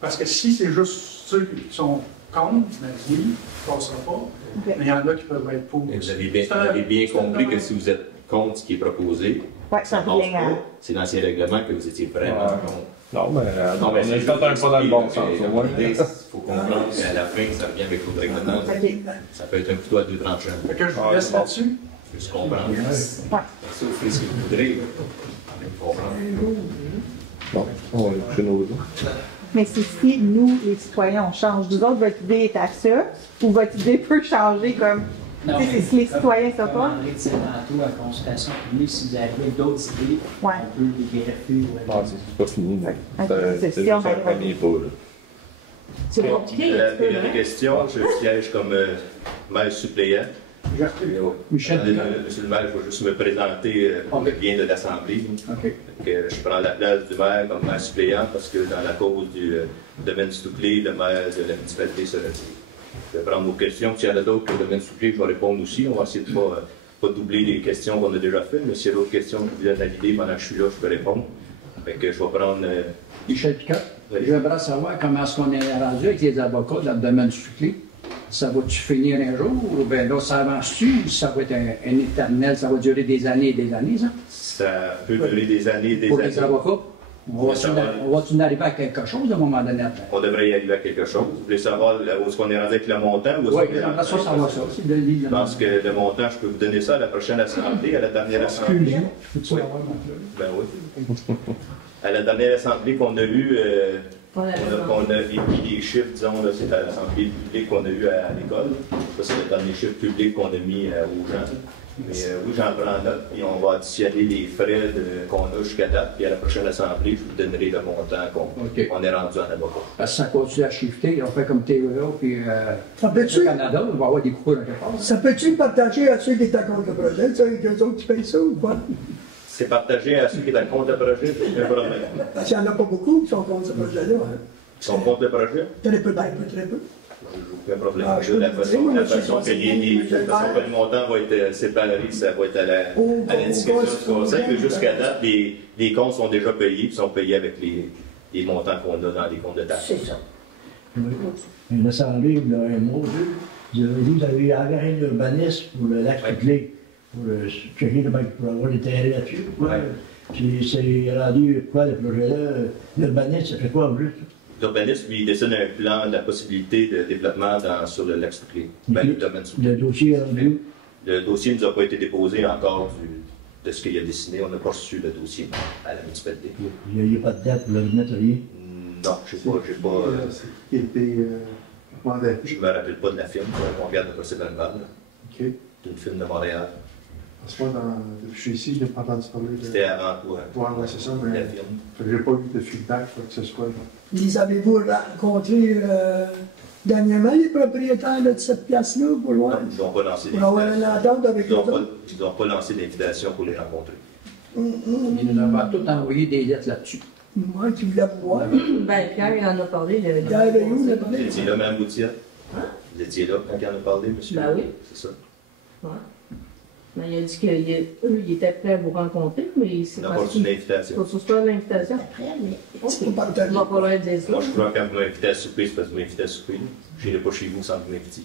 Parce que si c'est juste ceux qui sont contre, ben oui, ça ne passera pas. Mais il y en a qui peuvent être pour. Et vous avez bien compris que si vous êtes contre ce qui est proposé, ça passe pas. C'est dans ces règlements que vous étiez vraiment contre. Non, mais on a fait un pas dans le bon sens. Il faut comprendre qu'à la fin, ça revient avec l'autre règlement. Ça peut être un couteau à deux tranchants. Fait que je vous laisse là-dessus. Je comprends. Ça, vous ferez ce que vous voudrez. Bon, on va coucher nos dos. Mais c'est si nous, les citoyens, on change. Vous autres, votre idée est à ça, ou votre idée peut changer comme. Tu sais, c'est si les citoyens sont pas. André disait tantôt à consultation publique, si vous avez d'autres idées, on peut les greffer. Non, c'est pas fini. C'est juste un premier pas. C'est compliqué. Il y a des questions. Je siège comme maire suppléant. Michel. Monsieur le maire, je vais juste me présenter pour le bien de l'Assemblée. Je prends la place du maire comme maire suppléant parce que dans la cause du domaine du Touclé, le maire de la municipalité se retire. Je vais prendre vos questions. S'il y en a d'autres que le domaine du Touclé, je vais répondre aussi. On va essayer de ne pas doubler les questions qu'on a déjà faites, mais s'il y a d'autres questions qui vous viennent à l'idée pendant que je suis là, je peux répondre. Fait que je vais prendre. Michel Picard, j'aimerais savoir comment est-ce qu'on est rendu avec les avocats dans le domaine du Touclé. Ça va-tu finir un jour, ou bien là, ça avance-tu, ou ça va être un éternel, ça va durer des années et des années, ça? Ça peut durer des années et des années. Pour les avocats? On va-tu arriver à quelque chose à un moment donné? On devrait y arriver à quelque chose. Vous voulez savoir où est-ce qu'on est rendu avec le montant? Oui, j'aimerais savoir ça. Je pense que le montant, je peux vous donner ça à la prochaine assemblée, à la dernière assemblée. Peux-tu avoir mon Ben oui. À la dernière assemblée qu'on a eue, On a émis des chiffres, disons, là, c'est à l'Assemblée publique qu'on a eu à l'école. Ça, c'est le dernier chiffre public qu'on a mis aux gens. Mais oui, j'en prends note, puis on va additionner les frais qu'on a jusqu'à date, puis à la prochaine Assemblée, je vous donnerai le montant qu'on est rendu en avocat. Parce que ça continue à shifter, on fait comme TVA, puis au Canada, on va avoir des cours quelque part. Ça peut-tu partager à ceux qui est à compte de projet, tu sais, avec eux autres qui payent ça ou quoi? C'est partagé à ceux qui sont à compte de projet, c'est un problème. Parce qu'il n'y en a pas beaucoup qui sont contre ce projet-là. Hein. Qui sont contre le projet? Très peu, très peu. Aucun problème. La façon que le montant va être séparé, ça va être à la discussion du Conseil. Mais jusqu'à date, les comptes sont déjà payés, puis sont payés avec les montants qu'on a dans les comptes de taxes. C'est ça. Une assemblée, il y a un mot, vous avez engagé l'urbanisme pour le lac Clé, pour checker pour avoir des terrains là-dessus. Puis c'est rendu quoi le projet-là? L'urbanisme, ça fait quoi en plus? L'urbanisme, lui, il dessine un plan de la possibilité de développement sur le lac Clé. Le domaine le dossier est rendu? Le dossier ne nous a pas été déposé encore de ce qu'il a dessiné. On n'a pas reçu le dossier à la municipalité. Il n'y a pas de date pour le remettre, rien? Non, je ne sais pas. Je ne me rappelle pas de la firme. On regarde le procès verbal. OK. D'une firme de Montréal. Parce que moi, depuis que je suis ici, je n'ai pas entendu parler de... C'était avant toi. Oui, c'est ça, mais je n'ai pas eu de feedback, quoi que ce soit. Les avez-vous rencontré dernièrement les propriétaires de cette place-là pour voir? Non, ils n'ont pas lancé pour avoir une entente avec eux autres? Ils n'ont pas lancé d'invitation pour les rencontrer. Ils nous ont tout envoyé des lettres là-dessus. Moi qui voulais vous voir. Ben, Pierre, il en a parlé. Il avait où, là? Vous étiez là, Mme Boutiette? Vous étiez là quand il en a parlé, monsieur? Ben oui. C'est ça. Ouais. Ben, il a dit qu'eux, ils étaient prêts à vous rencontrer, mais c'est pas reçu une invitation. Faut que ce soit l'invitation. Après, mais... C'est pas partager. On va pas leur dire ça. Moi, je crois que quand vous m'invitez à souper, c'est parce que vous m'invitez à souper. Je n'irai pas chez vous sans que vous m'invitiez.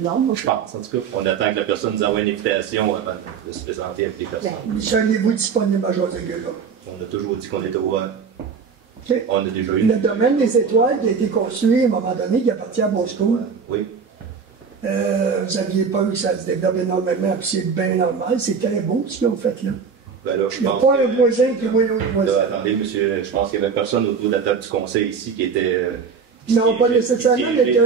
Non, moi, je pense, en tout cas. On attend que la personne nous envoie une invitation avant de se présenter avec les personnes. Seriez-vous disponible à José Gueule? On a toujours dit qu'on était ouvert. Okay. On a déjà eu. Le domaine des étoiles qui a été construit à un moment donné, qui appartient à Bosco. Oui. Vous n'aviez pas eu que ça se développe énormément, puis c'est bien normal. C'est très beau ce qu'ils ont fait là. Ben là, il n'y a pas un voisin qui voit l'autre voisin. Là, attendez, monsieur, je pense qu'il n'y avait personne autour de la table du conseil ici qui était. Non, pas nécessairement, mais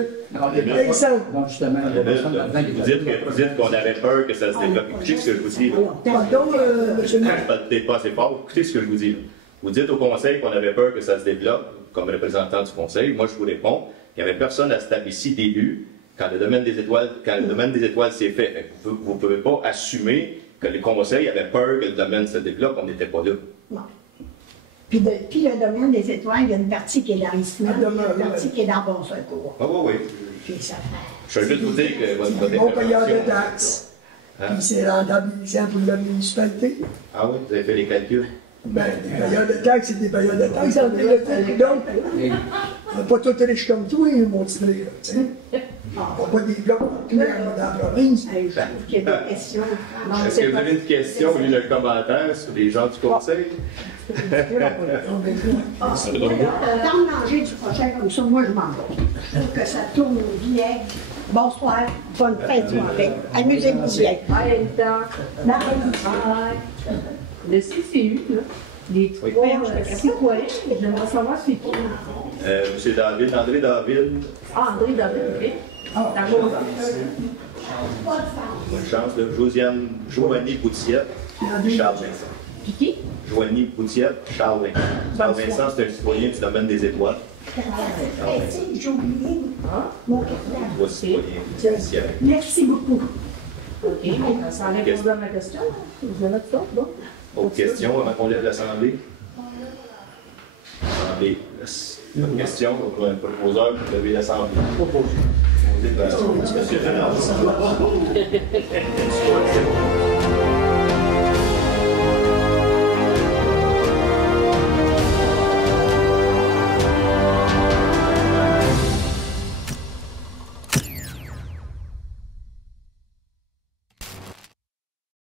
exemple. Non, justement, vous dites qu'on avait peur que ça se développe. Écoutez ce que je vous dis. Pardon, monsieur le maire. Peut-être pas assez fort. Écoutez ce que je vous dis. Vous dites au conseil qu'on avait peur que ça se développe, comme représentant du conseil. Moi, je vous réponds, il n'y avait personne à cette table ici d'élu. Quand le domaine des étoiles, s'est fait, vous ne pouvez pas assumer que les conseils avaient peur que le domaine se développe, on n'était pas là. Non. Puis le domaine des étoiles, il y a une partie qui est dans Rissemont, il y a une partie qui est dans Bon Secours. Ah oui. Puis ça fait. Je veux juste vous dire que votre bon payeur de taxes. Puis c'est rentabilisant pour la municipalité. Ah oui, vous avez fait les calculs. Ben, des payeurs de taxes, c'est des payeurs de taxes. On n'est pas tous riches comme toi, mon petit frère. On n'a pas des blocs partout dans la province. Je trouve qu'il y a des questions. Est-ce que vous avez une question ou un commentaire sur les gens du conseil? Dans le manger du prochain, comme ça, moi je m'en vais. Pour que ça tourne bien. Bonsoir, bonne fin de soirée. Amusez-vous bien. Bye, le CCU, là, les trois citoyens, j'aimerais savoir c'est qui. Monsieur David, André David. Ah, André David, ok. D'accord. Bonne chance, là. Joanie Boutiette, Charles Vincent. Qui? Joanie Boutiette, Charles Vincent. Charles Vincent, c'est un citoyen du domaine des étoiles. J'ai oublié mon citoyen. Merci beaucoup. OK, ça répond à ma question. Vous avez tout bon? Autre question avant qu'on lève l'Assemblée? Assemblée. Une question pour un proposeur pour lever l'Assemblée. Proposé.